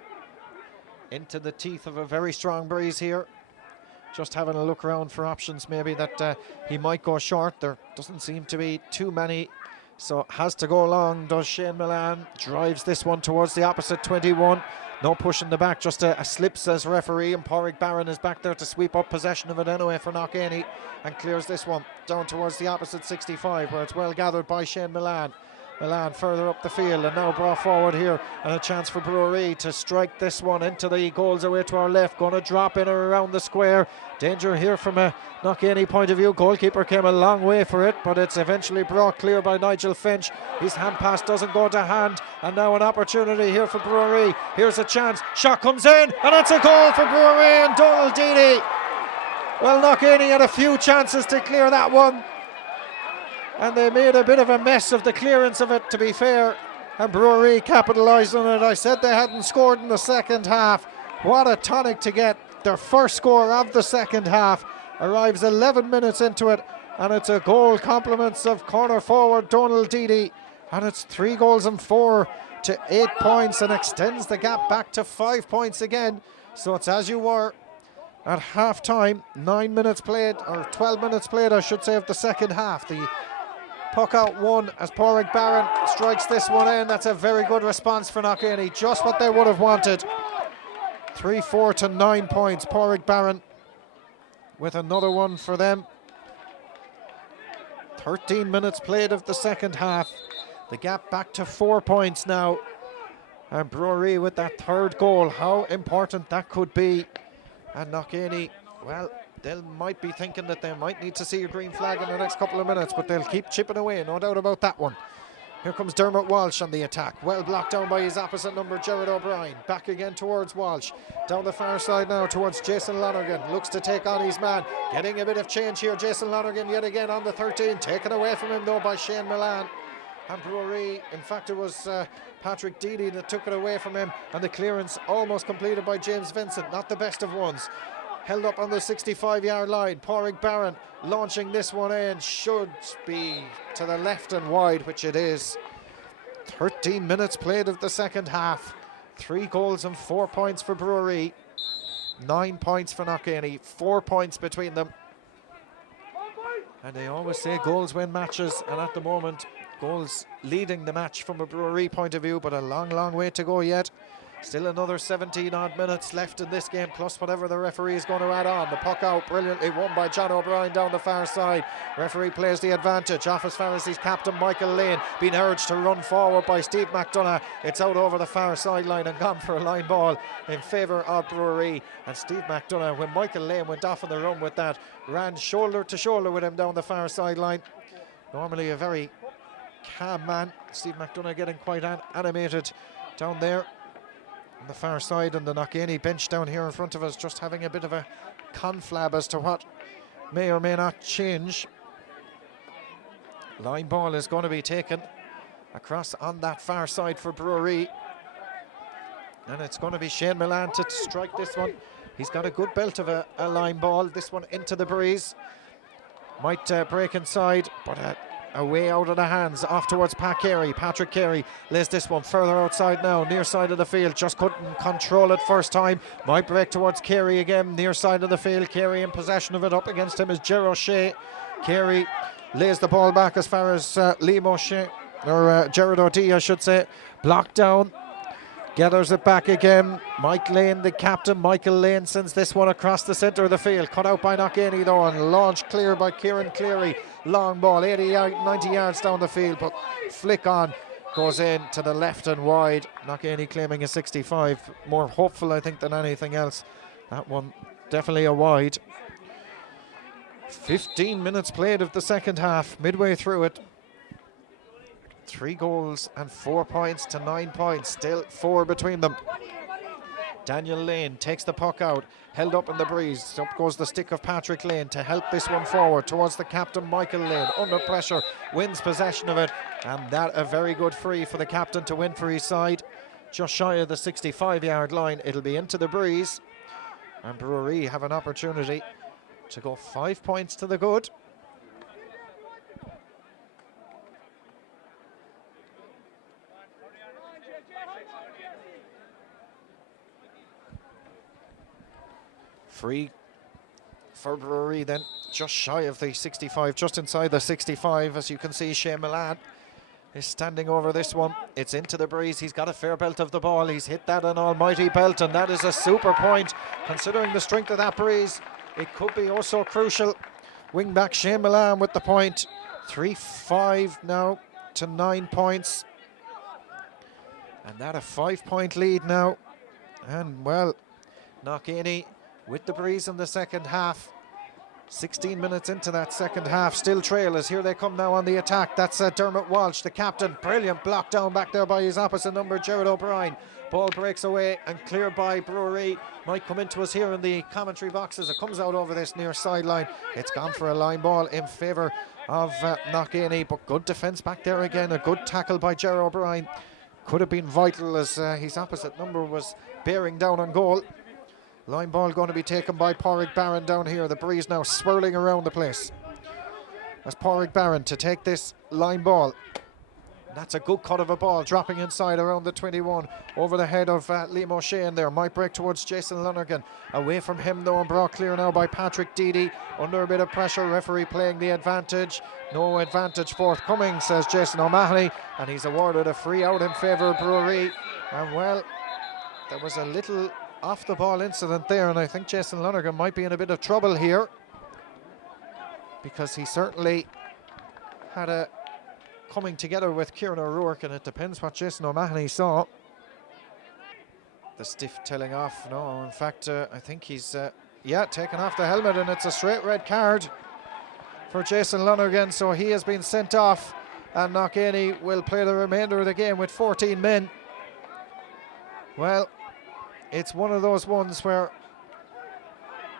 Into the teeth of a very strong breeze here. Just having a look around for options maybe that he might go short. There doesn't seem to be too many, so has to go long, does Shane Millan. Drives this one towards the opposite 21. No push in the back, just a slip, says referee, and Pádraig Barron is back there to sweep up possession of it anyway for Knockainey, and clears this one down towards the opposite 65, where it's well gathered by Shane Millan. Millan further up the field and now brought forward here, and a chance for Bruree to strike this one into the goals away to our left. Going to drop in or around the square. Danger here from a Knockainey point of view. Goalkeeper came a long way for it, but it's eventually brought clear by Nigel Finch. His hand pass doesn't go to hand, and now an opportunity here for Bruree. Here's a chance. Shot comes in, and it's a goal for Bruree and Donald Deedy. Well, Knockainey had a few chances to clear that one, and they made a bit of a mess of the clearance of it, to be fair, and Bruree capitalised on it. I said they hadn't scored in the second half. What a tonic to get their first score of the second half, arrives 11 minutes into it, and it's a goal, compliments of corner forward Donald Deedy, and it's 3 goals and 4 to 8 points, and extends the gap back to 5 points again. So it's as you were at half time. 9 minutes played, or 12 minutes played I should say, of the second half. The puck out one as Pádraig Barron strikes this one in. That's a very good response for Knockainey, just what they would have wanted. 3-4 to 9 points. Pádraig Barron with another one for them. 13 minutes played of the second half. The gap back to 4 points now. And Bruree with that third goal. How important that could be. And Knockainey, well, they might be thinking that they might need to see a green flag in the next couple of minutes, but they'll keep chipping away, no doubt about that one. Here comes Dermot Walsh on the attack. Well blocked down by his opposite number, Jared O'Brien. Back again towards Walsh. Down the far side now towards Jason Lonergan. Looks to take on his man. Getting a bit of change here. Jason Lonergan yet again on the 13. Taken away from him though by Shane Millan. And Bruree, in fact it was Patrick Deedy that took it away from him. And the clearance almost completed by James Vincent. Not the best of ones. Held up on the 65-yard line. Pádraig Barron launching this one in. Should be to the left and wide, which it is. 13 minutes played of the second half. 3 goals and 4 points for Bruree. 9 points for Knockainey. 4 points between them. And they always say goals win matches. And at the moment, goals leading the match from a Bruree point of view. But a long, long way to go yet. Still another 17 odd minutes left in this game, plus whatever the referee is going to add on. The puck out brilliantly won by John O'Brien down the far side. Referee plays the advantage off as far as his captain Michael Lane, being urged to run forward by Steve McDonough. It's out over the far sideline and gone for a line ball in favour of Bruree. And Steve McDonough, when Michael Lane went off on the run with that, ran shoulder to shoulder with him down the far sideline. Normally a very calm man. Steve McDonough getting quite animated down there on the far side, and the Knockainey bench down here in front of us just having a bit of a conflab as to what may or may not change. Line ball is going to be taken across on that far side for Bruree, and it's going to be Shane Millan to strike this one. He's got a good belt of a line ball. This one into the breeze. Might break inside, but away out of the hands, off towards Patrick Carey lays this one further outside now, near side of the field, just couldn't control it first time. Might break towards Carey again, near side of the field. Carey in possession of it. Up against him is Ger O'Shea. Carey lays the ball back as far as Liam O'Shea, or Jared O'Dea I should say, blocked down. Gathers it back again. Mike Lane, the captain, Michael Lane, sends this one across the centre of the field. Cut out by Knockainey though, and launched clear by Kieran Cleary. Long ball, 90 yards down the field, but flick on, goes in to the left and wide. Knockainey claiming a 65. More hopeful, I think, than anything else. That one definitely a wide. 15 minutes played of the second half, midway through it. 3 goals and 4 points to 9 points, still 4 between them. Daniel Lane takes the puck out, held up in the breeze. Up goes the stick of Patrick Lane to help this one forward towards the captain Michael Lane. Under pressure, wins possession of it, and that a very good free for the captain to win for his side. Just shy of the 65-yard line, it'll be into the breeze, and Bruree have an opportunity to go 5 points to the good. Free for Bruree then, just shy of the 65, just inside the 65. As you can see, Shane Millan is standing over this one. It's into the breeze. He's got a fair belt of the ball. He's hit that an almighty belt, and that is a super point. Considering the strength of that breeze, it could be also crucial. Wing back Shane Millan with the point. 3-5 now to 9 points. And that a 5-point lead now. And well, Knockainey with the breeze in the second half. 16 minutes into that second half, still trailers. Here they come now on the attack. That's Dermot Walsh, the captain. Brilliant block down back there by his opposite number, Jared O'Brien. Ball breaks away and cleared by Bruree. Might come into us here in the commentary boxes. It comes out over this near sideline. It's gone for a line ball in favour of Knockainey, but good defence back there again. A good tackle by Jared O'Brien. Could have been vital as his opposite number was bearing down on goal. Line ball going to be taken by Pádraig Barron down here. The breeze now swirling around the place. As Pádraig Barron to take this line ball. That's a good cut of a ball, dropping inside around the 21, over the head of Liam O'Shea in there. Might break towards Jason Lonergan. Away from him though, and brought clear now by Patrick Deedy. Under a bit of pressure, referee playing the advantage. No advantage forthcoming, says Jason O'Mahony, and he's awarded a free out in favour of Bruree. And well, there was a little off the ball incident there, and I think Jason Lonergan might be in a bit of trouble here, because he certainly had a coming together with Kieran O'Rourke, and it depends what Jason O'Mahony saw. The stiff telling off. No, in fact, I think he's taken off the helmet, and it's a straight red card for Jason Lonergan, so he has been sent off, and Knockainey will play the remainder of the game with 14 men. Well, it's one of those ones where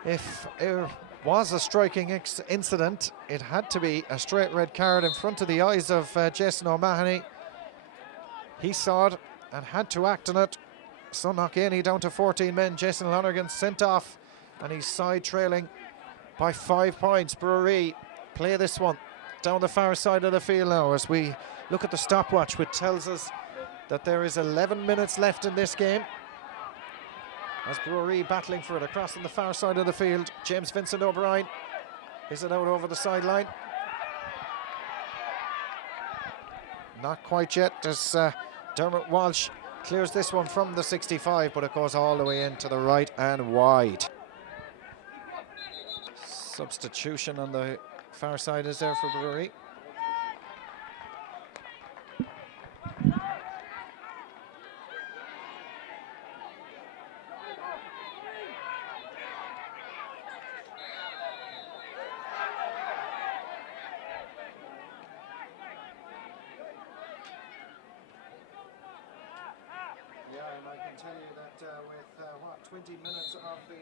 if it was a striking incident, it had to be a straight red card in front of the eyes of Jason O'Mahony. He saw it and had to act on it. So Knockainey down to 14 men. Jason Lonergan sent off, and he's side trailing by 5 points. Bruree play this one down the far side of the field now as we look at the stopwatch, which tells us that there is 11 minutes left in this game. As Bruree battling for it across on the far side of the field. James Vincent O'Brien. Is it out over the sideline? Not quite yet, as Dermot Walsh clears this one from the 65, but it goes all the way into the right and wide. Substitution on the far side is there for Bruree. And I can tell you that with 20 minutes of the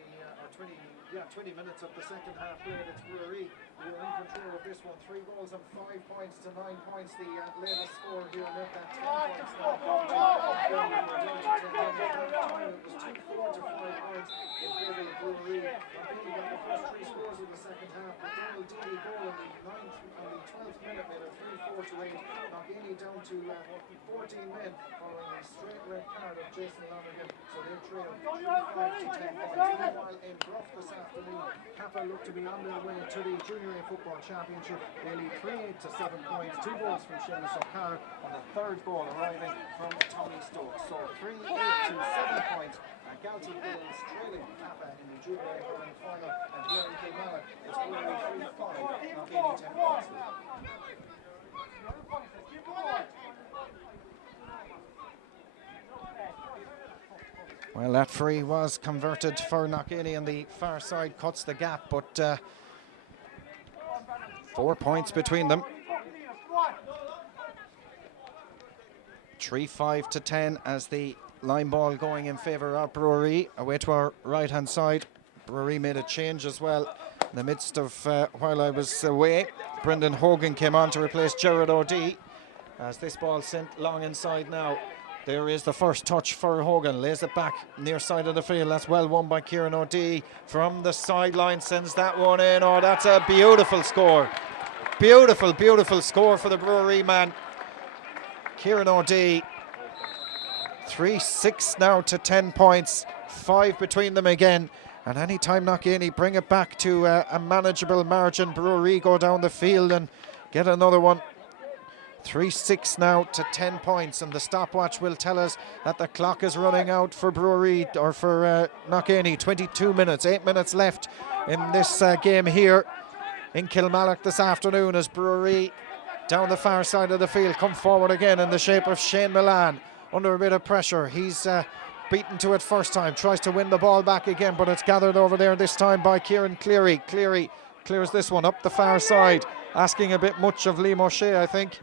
20 minutes of the second half played, it's Bruree who are in control of this one. 3 goals and 5 points to 9 points. The latest score here, not that 10 points now. It was 2-4 to 5 points in favour of Bruree. Knockainey got the first 3 scores of the second half. The Donald Deedy goal in the 9th and the 12th minute made it 3-4 to 8. Knockainey down to 14 men following a straight red card of Jason Lonergan, so they trail 5 to 10 points. Meanwhile, in Bruff this afternoon, Kappa look to be on their way to the Junior A Football Championship. They lead 3-8 to 7 points, 2 goals from Seamus O'Carr, and the 3rd goal arriving from Tommy Stokes. So 3-8 to 7 points. Galty Hills trailing Kappa in the Junior A Hurling final, and here in Kilmallock, it's Bruree 3-5, Knockainey 10 points. Well, that free was converted for Knockainey, and the far side cuts the gap, but 4 points between them. 3-5 to 10 as the line ball going in favour of Bruree. Away to our right hand side. Bruree made a change as well in the midst of while I was away. Brendan Hogan came on to replace Gerard O'Dea as this ball sent long inside now. There is the first touch for Hogan, lays it back near side of the field. That's well won by Kieran O'Dea from the sideline, sends that one in. Oh, that's a beautiful score. Beautiful, beautiful score for the Bruree man. Kieran O'Dea, 3-6 now to 10 points, 5 between them again. And anytime Knockainey bring it back to a manageable margin, Bruree go down the field and get another one. 3-6 now to 10 points, and the stopwatch will tell us that the clock is running out for Bruree, or for Knockainey. 22 minutes, 8 minutes left in this game here in Kilmallock this afternoon, as Bruree down the far side of the field come forward again in the shape of Shane Milan under a bit of pressure. He's beaten to it first time, tries to win the ball back again, but it's gathered over there this time by Kieran Cleary. Cleary clears this one up the far side, asking a bit much of Liam O'Shea, I think.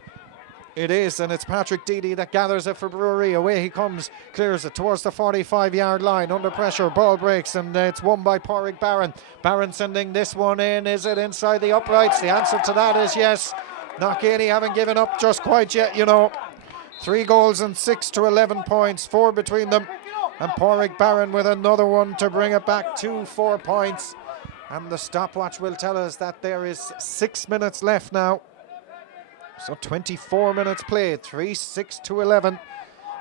It is, and it's Patrick Deedy that gathers it for Bruree. Away he comes, clears it towards the 45-yard line, under pressure, ball breaks, and it's won by Pádraig Barron. Barron sending this one in. Is it inside the uprights? The answer to that is yes. Knockainey haven't given up just quite yet, you know. 3 goals and 6 to 11 points, 4 between them, And Pádraig Barron with another one to bring it back to 4 points. And the stopwatch will tell us that there is 6 minutes left now. So 24 minutes played, 3-6 to 11.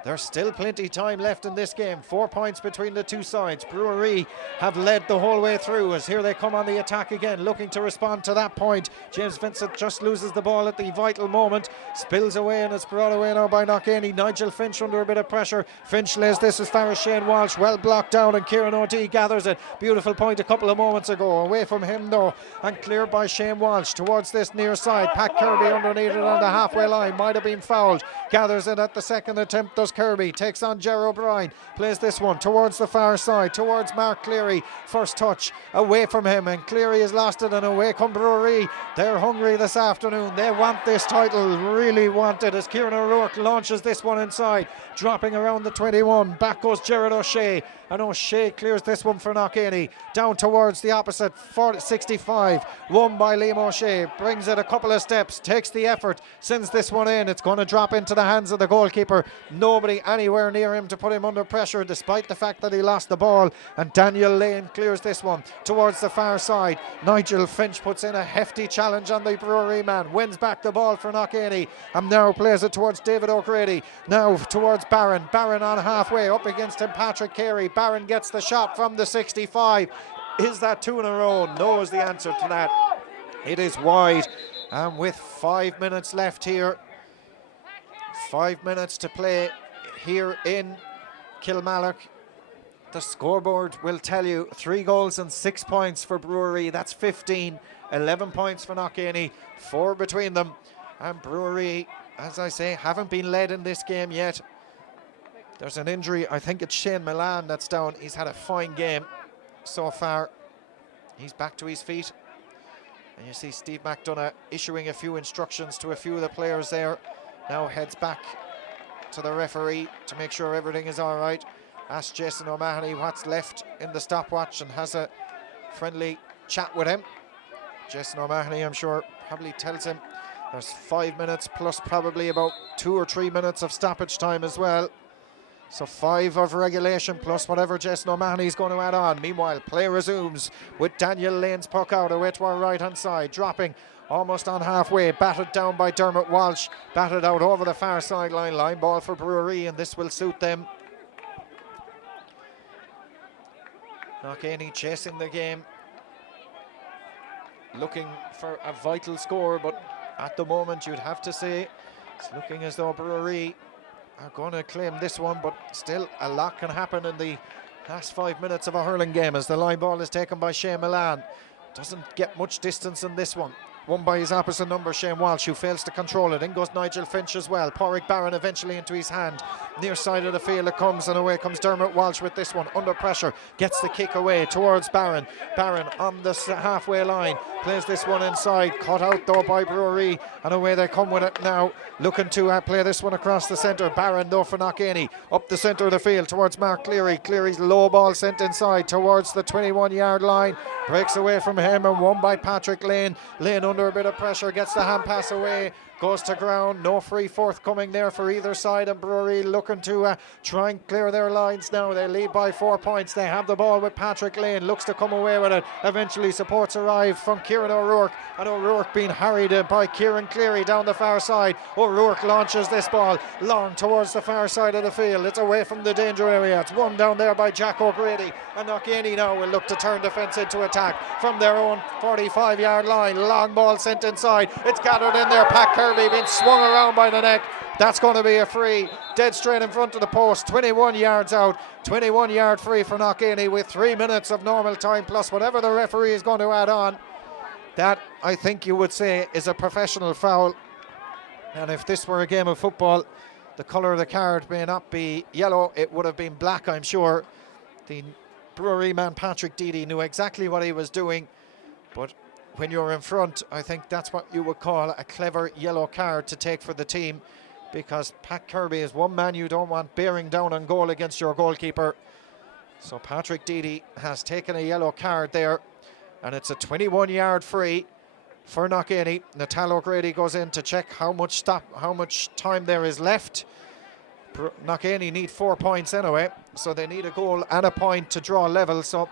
There's still plenty time left in this game. 4 points between the two sides. Bruree have led the whole way through as here they come on the attack again, looking to respond to that point. James Vincent just loses the ball at the vital moment, spills away, and it's brought away now by Knockainey. Nigel Finch under a bit of pressure. Finch lays this as far as Shane Walsh, well blocked down, and Kieran O'D gathers it. Beautiful point a couple of moments ago. Away from him though, and cleared by Shane Walsh towards this near side. Pat Kirby underneath it on the halfway line, might have been fouled. Gathers it at the second attempt, does Kirby, takes on Ger O'Brien, plays this one towards the far side, towards Mark Cleary. First touch away from him, and Cleary has lost it, and away come Bruree. They're hungry this afternoon. They want this title, really want it, as Kieran O'Rourke launches this one inside, dropping around the 21. Back goes Gerard O'Shea, and O'Shea clears this one for Knockainey. Down towards the opposite 65, won by Liam O'Shea. Brings it a couple of steps, takes the effort, sends this one in. It's going to drop into the hands of the goalkeeper. Nobody anywhere near him to put him under pressure, despite the fact that he lost the ball. And Daniel Lane clears this one towards the far side. Nigel Finch puts in a hefty challenge on the Bruree man, wins back the ball for Knockainey, and now plays it towards David O'Grady. Now towards Barron. Barron on halfway, up against him Patrick Carey. Barron gets the shot from the 65. Is that 2 in a row? No is the answer to that. It is wide, and with 5 minutes left here, 5 minutes to play here in Kilmallock, the scoreboard will tell you 3 goals and 6 points for Bruree. That's 15, 11 points for Knockainey, 4 between them. And Bruree, as I say, haven't been led in this game yet. There's an injury, I think it's Shane Milan that's down. He's had a fine game so far. He's back to his feet. And you see Steve McDonough issuing a few instructions to a few of the players there. Now heads back to the referee to make sure everything is all right. Asks Jason O'Mahony what's left in the stopwatch and has a friendly chat with him. Jason O'Mahony, I'm sure, probably tells him there's 5 minutes plus probably about 2 or 3 minutes of stoppage time as well. So 5 of regulation plus whatever Jason O'Mahony is going to add on. Meanwhile, play resumes with Daniel Lane's puck out away to our right-hand side, dropping almost on halfway, batted down by Dermot Walsh, batted out over the far sideline. Line ball for Bruree, and this will suit them. Knockainey chasing the game, looking for a vital score, but at the moment you'd have to say it's looking as though Bruree are going to claim this one, but still a lot can happen in the last 5 minutes of a hurling game as the line ball is taken by Shane Milan. Doesn't get much distance in this one. Won by his opposite number, Shane Walsh, who fails to control it. In goes Nigel Finch as well. Pádraig Barron eventually into his hand. Near side of the field it comes, and away comes Dermot Walsh with this one. Under pressure, gets the kick away towards Barron. Barron on the halfway line, plays this one inside. Cut out though by Bruree, and away they come with it now. Looking to play this one across the centre. Barron though for Knockainey. Up the centre of the field towards Mark Cleary. Cleary's low ball sent inside towards the 21-yard line. Breaks away from him and won by Patrick Lane. Lane under a bit of pressure, gets the hand pass away, goes to ground. No free forthcoming there for either side, and Bruree looking to try and clear their lines now. They lead by 4 points. They have the ball with Patrick Lane, looks to come away with it. Eventually supports arrive from Kieran O'Rourke, and O'Rourke being harried by Kieran Cleary down the far side. O'Rourke launches this ball long towards the far side of the field. It's away from the danger area. It's won down there by Jack O'Grady, and Knockainey now will look to turn defence into attack from their own 45-yard line. Long ball sent inside. It's gathered in there. Pat Kirby being swung around by the neck. That's going to be a free, dead straight in front of the post. 21 yards out, 21-yard free for Knockainey with 3 minutes of normal time plus whatever the referee is going to add on. That, I think you would say, is a professional foul. And if this were a game of football, the colour of the card may not be yellow, it would have been black, I'm sure. The Bruree man Patrick Deedy knew exactly what he was doing, but when you're in front, I think that's what you would call a clever yellow card to take for the team, because Pat Kirby is one man you don't want bearing down on goal against your goalkeeper. So Patrick Deedy has taken a yellow card there, and it's a 21-yard free for Knockainey. Natal O'Grady goes in to check how much time there is left. Knockainey need 4 points anyway. so they need a goal and a point to draw level. So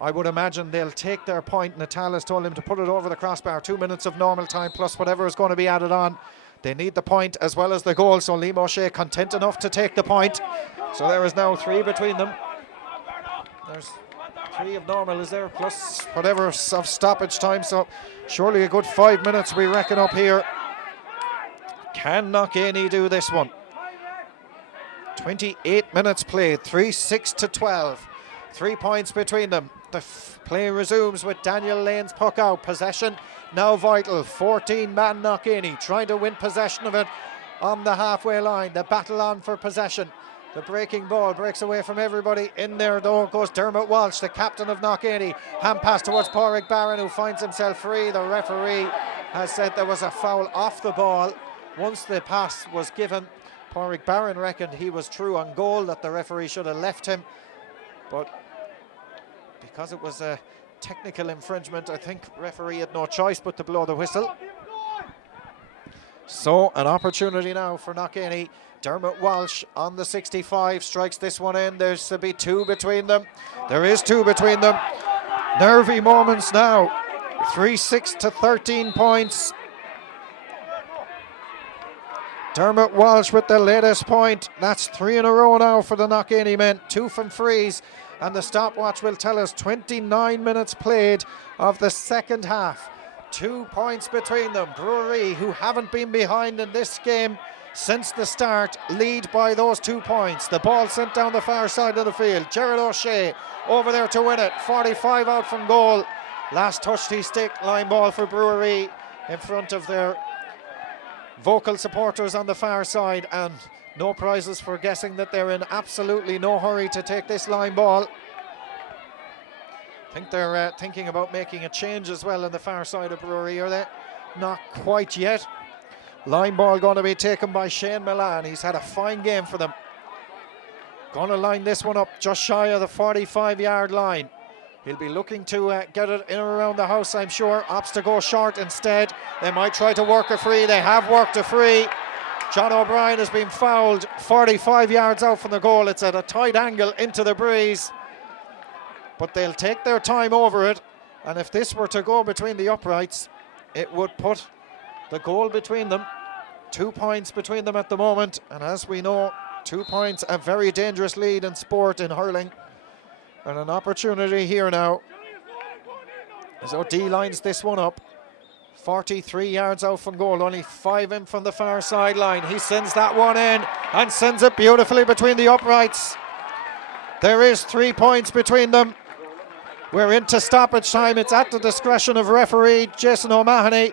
I would imagine they'll take their point. Natal has told him to put it over the crossbar. 2 minutes of normal time plus whatever is going to be added on. They need the point as well as the goal, so Liam O'Shea content enough to take the point. So there is now 3 between them. There's 3 of normal, is there, plus whatever of stoppage time, so surely a good 5 minutes we reckon up here. Can Knockainey do this one? 28 minutes played, 3-6 to 12. 3 points between them. The play resumes with Daniel Lane's puck out. Possession now vital. 14-man Knockainey trying to win possession of it on the halfway line. The battle on for possession. The breaking ball breaks away from everybody. In there though goes Dermot Walsh, the captain of Knockainey. Hand pass towards Pádraig Barron, who finds himself free. The referee has said there was a foul off the ball. Once the pass was given, Pádraig Barron reckoned he was true on goal, that the referee should have left him. But because it was a technical infringement, I think referee had no choice but to blow the whistle. So an opportunity now for Knockainey. Dermot Walsh on the 65 strikes this one in. There's to be 2 between them. There is 2 between them. Nervy moments now. 3-6 to 13 points. Dermot Walsh with the latest point. That's 3 in a row now for the Knockainey men. 2 from frees. And the stopwatch will tell us 29 minutes played of the second half. 2 points between them. Bruree, who haven't been behind in this game since the start, lead by those 2 points. The ball sent down the far side of the field. Gerard O'Shea over there to win it. 45 out from goal. Last touch to stick. Line ball for Bruree in front of their vocal supporters on the far side, and no prizes for guessing that they're in absolutely no hurry to take this line ball. I think they're thinking about making a change as well on the far side of Bruree, are they? Not quite yet. Line ball going to be taken by Shane Milan. He's had a fine game for them. Going to line this one up just shy of the 45-yard line. He'll be looking to get it in or around the house, I'm sure. Opts to go short instead. They might try to work a free. They have worked a free. John O'Brien has been fouled 45 yards out from the goal. It's at a tight angle into the breeze. But they'll take their time over it. And if this were to go between the uprights, it would put the goal between them. 2 points between them at the moment. And as we know, 2 points, a very dangerous lead in sport in hurling. And an opportunity here now as OD lines this one up. 43 yards out from goal, only 5 in from the far sideline. He sends that one in and sends it beautifully between the uprights. There is 3 points between them. We're into stoppage time. It's at the discretion of referee Jason O'Mahony.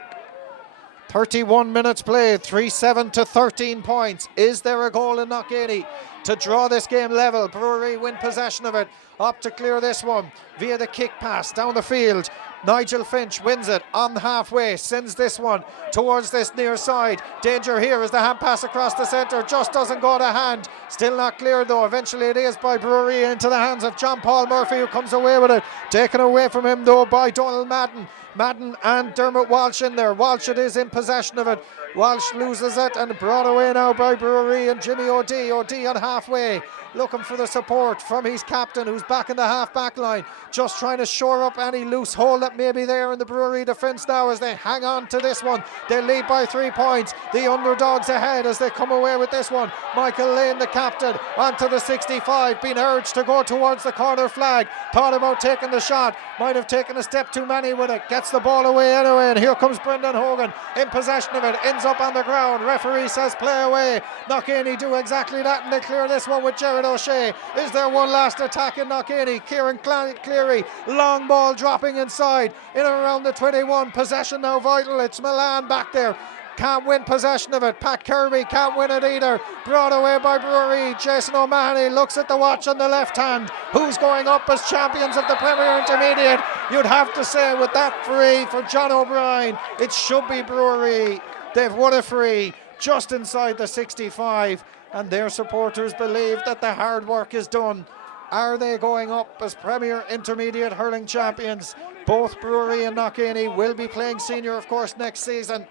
31 minutes played, 3-7 to 13 points. Is there a goal in Knockainey to draw this game level? Bruree win possession of it. Up to clear this one via the kick pass down the field. Nigel Finch wins it on halfway, sends this one towards this near side. Danger here as the hand pass across the centre just doesn't go to hand. Still not cleared though. Eventually it is by Bruree into the hands of John Paul Murphy, who comes away with it. Taken away from him though by Donald Madden. Madden and Dermot Walsh in there. Walsh it is in possession of it. Walsh loses it and brought away now by Bruree and Jimmy O'D. O'D on halfway, looking for the support from his captain, who's back in the half-back line, just trying to shore up any loose hole that may be there in the Bruree defence now as they hang on to this one. They lead by 3 points. The underdogs ahead as they come away with this one. Michael Lane, the captain, onto the 65, being urged to go towards the corner flag. Thought about taking the shot, might have taken a step too many with it. Gets the ball away anyway, and here comes Brendan Hogan in possession of it. Ends up on the ground. Referee says play away. Knockainey do exactly that, and they clear this one with Gerard O'Shea. Is there one last attack in Knockainey? Kieran Cleary, long ball dropping inside, in and around the 21. Possession now vital. It's Milan back there. Can't win possession of it. Pat Kirby can't win it either. Brought away by Bruree. Jason O'Mahony looks at the watch on the left hand. Who's going up as champions of the Premier Intermediate? You'd have to say with that free for John O'Brien, it should be Bruree. They've won a free just inside the 65, and their supporters believe that the hard work is done. Are they going up as Premier Intermediate hurling champions? Both Bruree and Knockainey will be playing senior, of course, next season.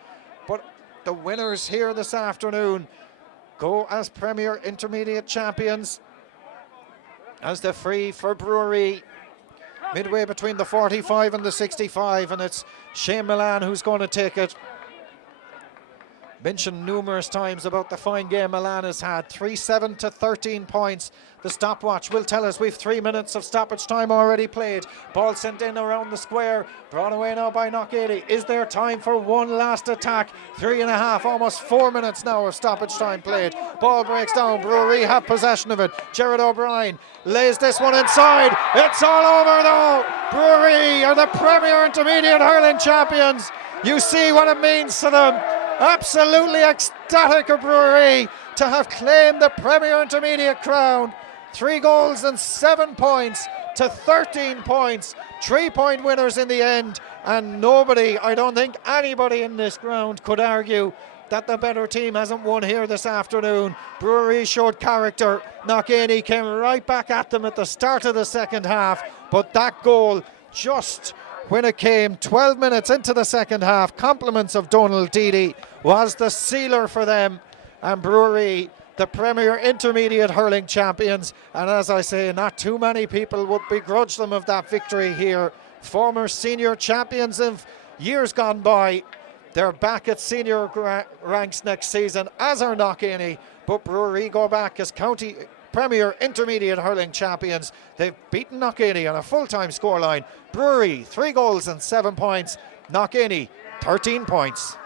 But the winners here this afternoon go as Premier Intermediate champions. as the free for Bruree. Midway between the 45 and the 65, and it's Shane Milan who's going to take it. Mentioned numerous times about the fine game Milan has had. 3-7 to 13 points. The stopwatch will tell us we've 3 minutes of stoppage time already played. Ball sent in around the square, brought away now by Knockainey. Is there time for one last attack? 3.5, almost 4 minutes now of stoppage time played. Ball breaks down. Bruree have possession of it. Jared O'Brien lays this one inside. It's all over though. Bruree are the Premier Intermediate Hurling champions. You see what it means to them. Absolutely ecstatic of Bruree to have claimed the Premier Intermediate crown. 3 goals and 7 points to 13 points. 3-point winners in the end, and nobody, I don't think anybody in this ground could argue that the better team hasn't won here this afternoon. Bruree showed character. Knockainey came right back at them at the start of the second half, but that goal just when it came 12 minutes into the second half, compliments of Donald Deedy, was the sealer for them. And Bruree, the Premier Intermediate Hurling champions, and as I say, not too many people would begrudge them of that victory here. Former senior champions of years gone by. They're back at senior ranks next season, as are Knockainey, but Bruree go back as county Premier Intermediate Hurling champions. They've beaten Knockainey on a full-time scoreline. Bruree, 3 goals and 7 points. Knockainey, 13 points.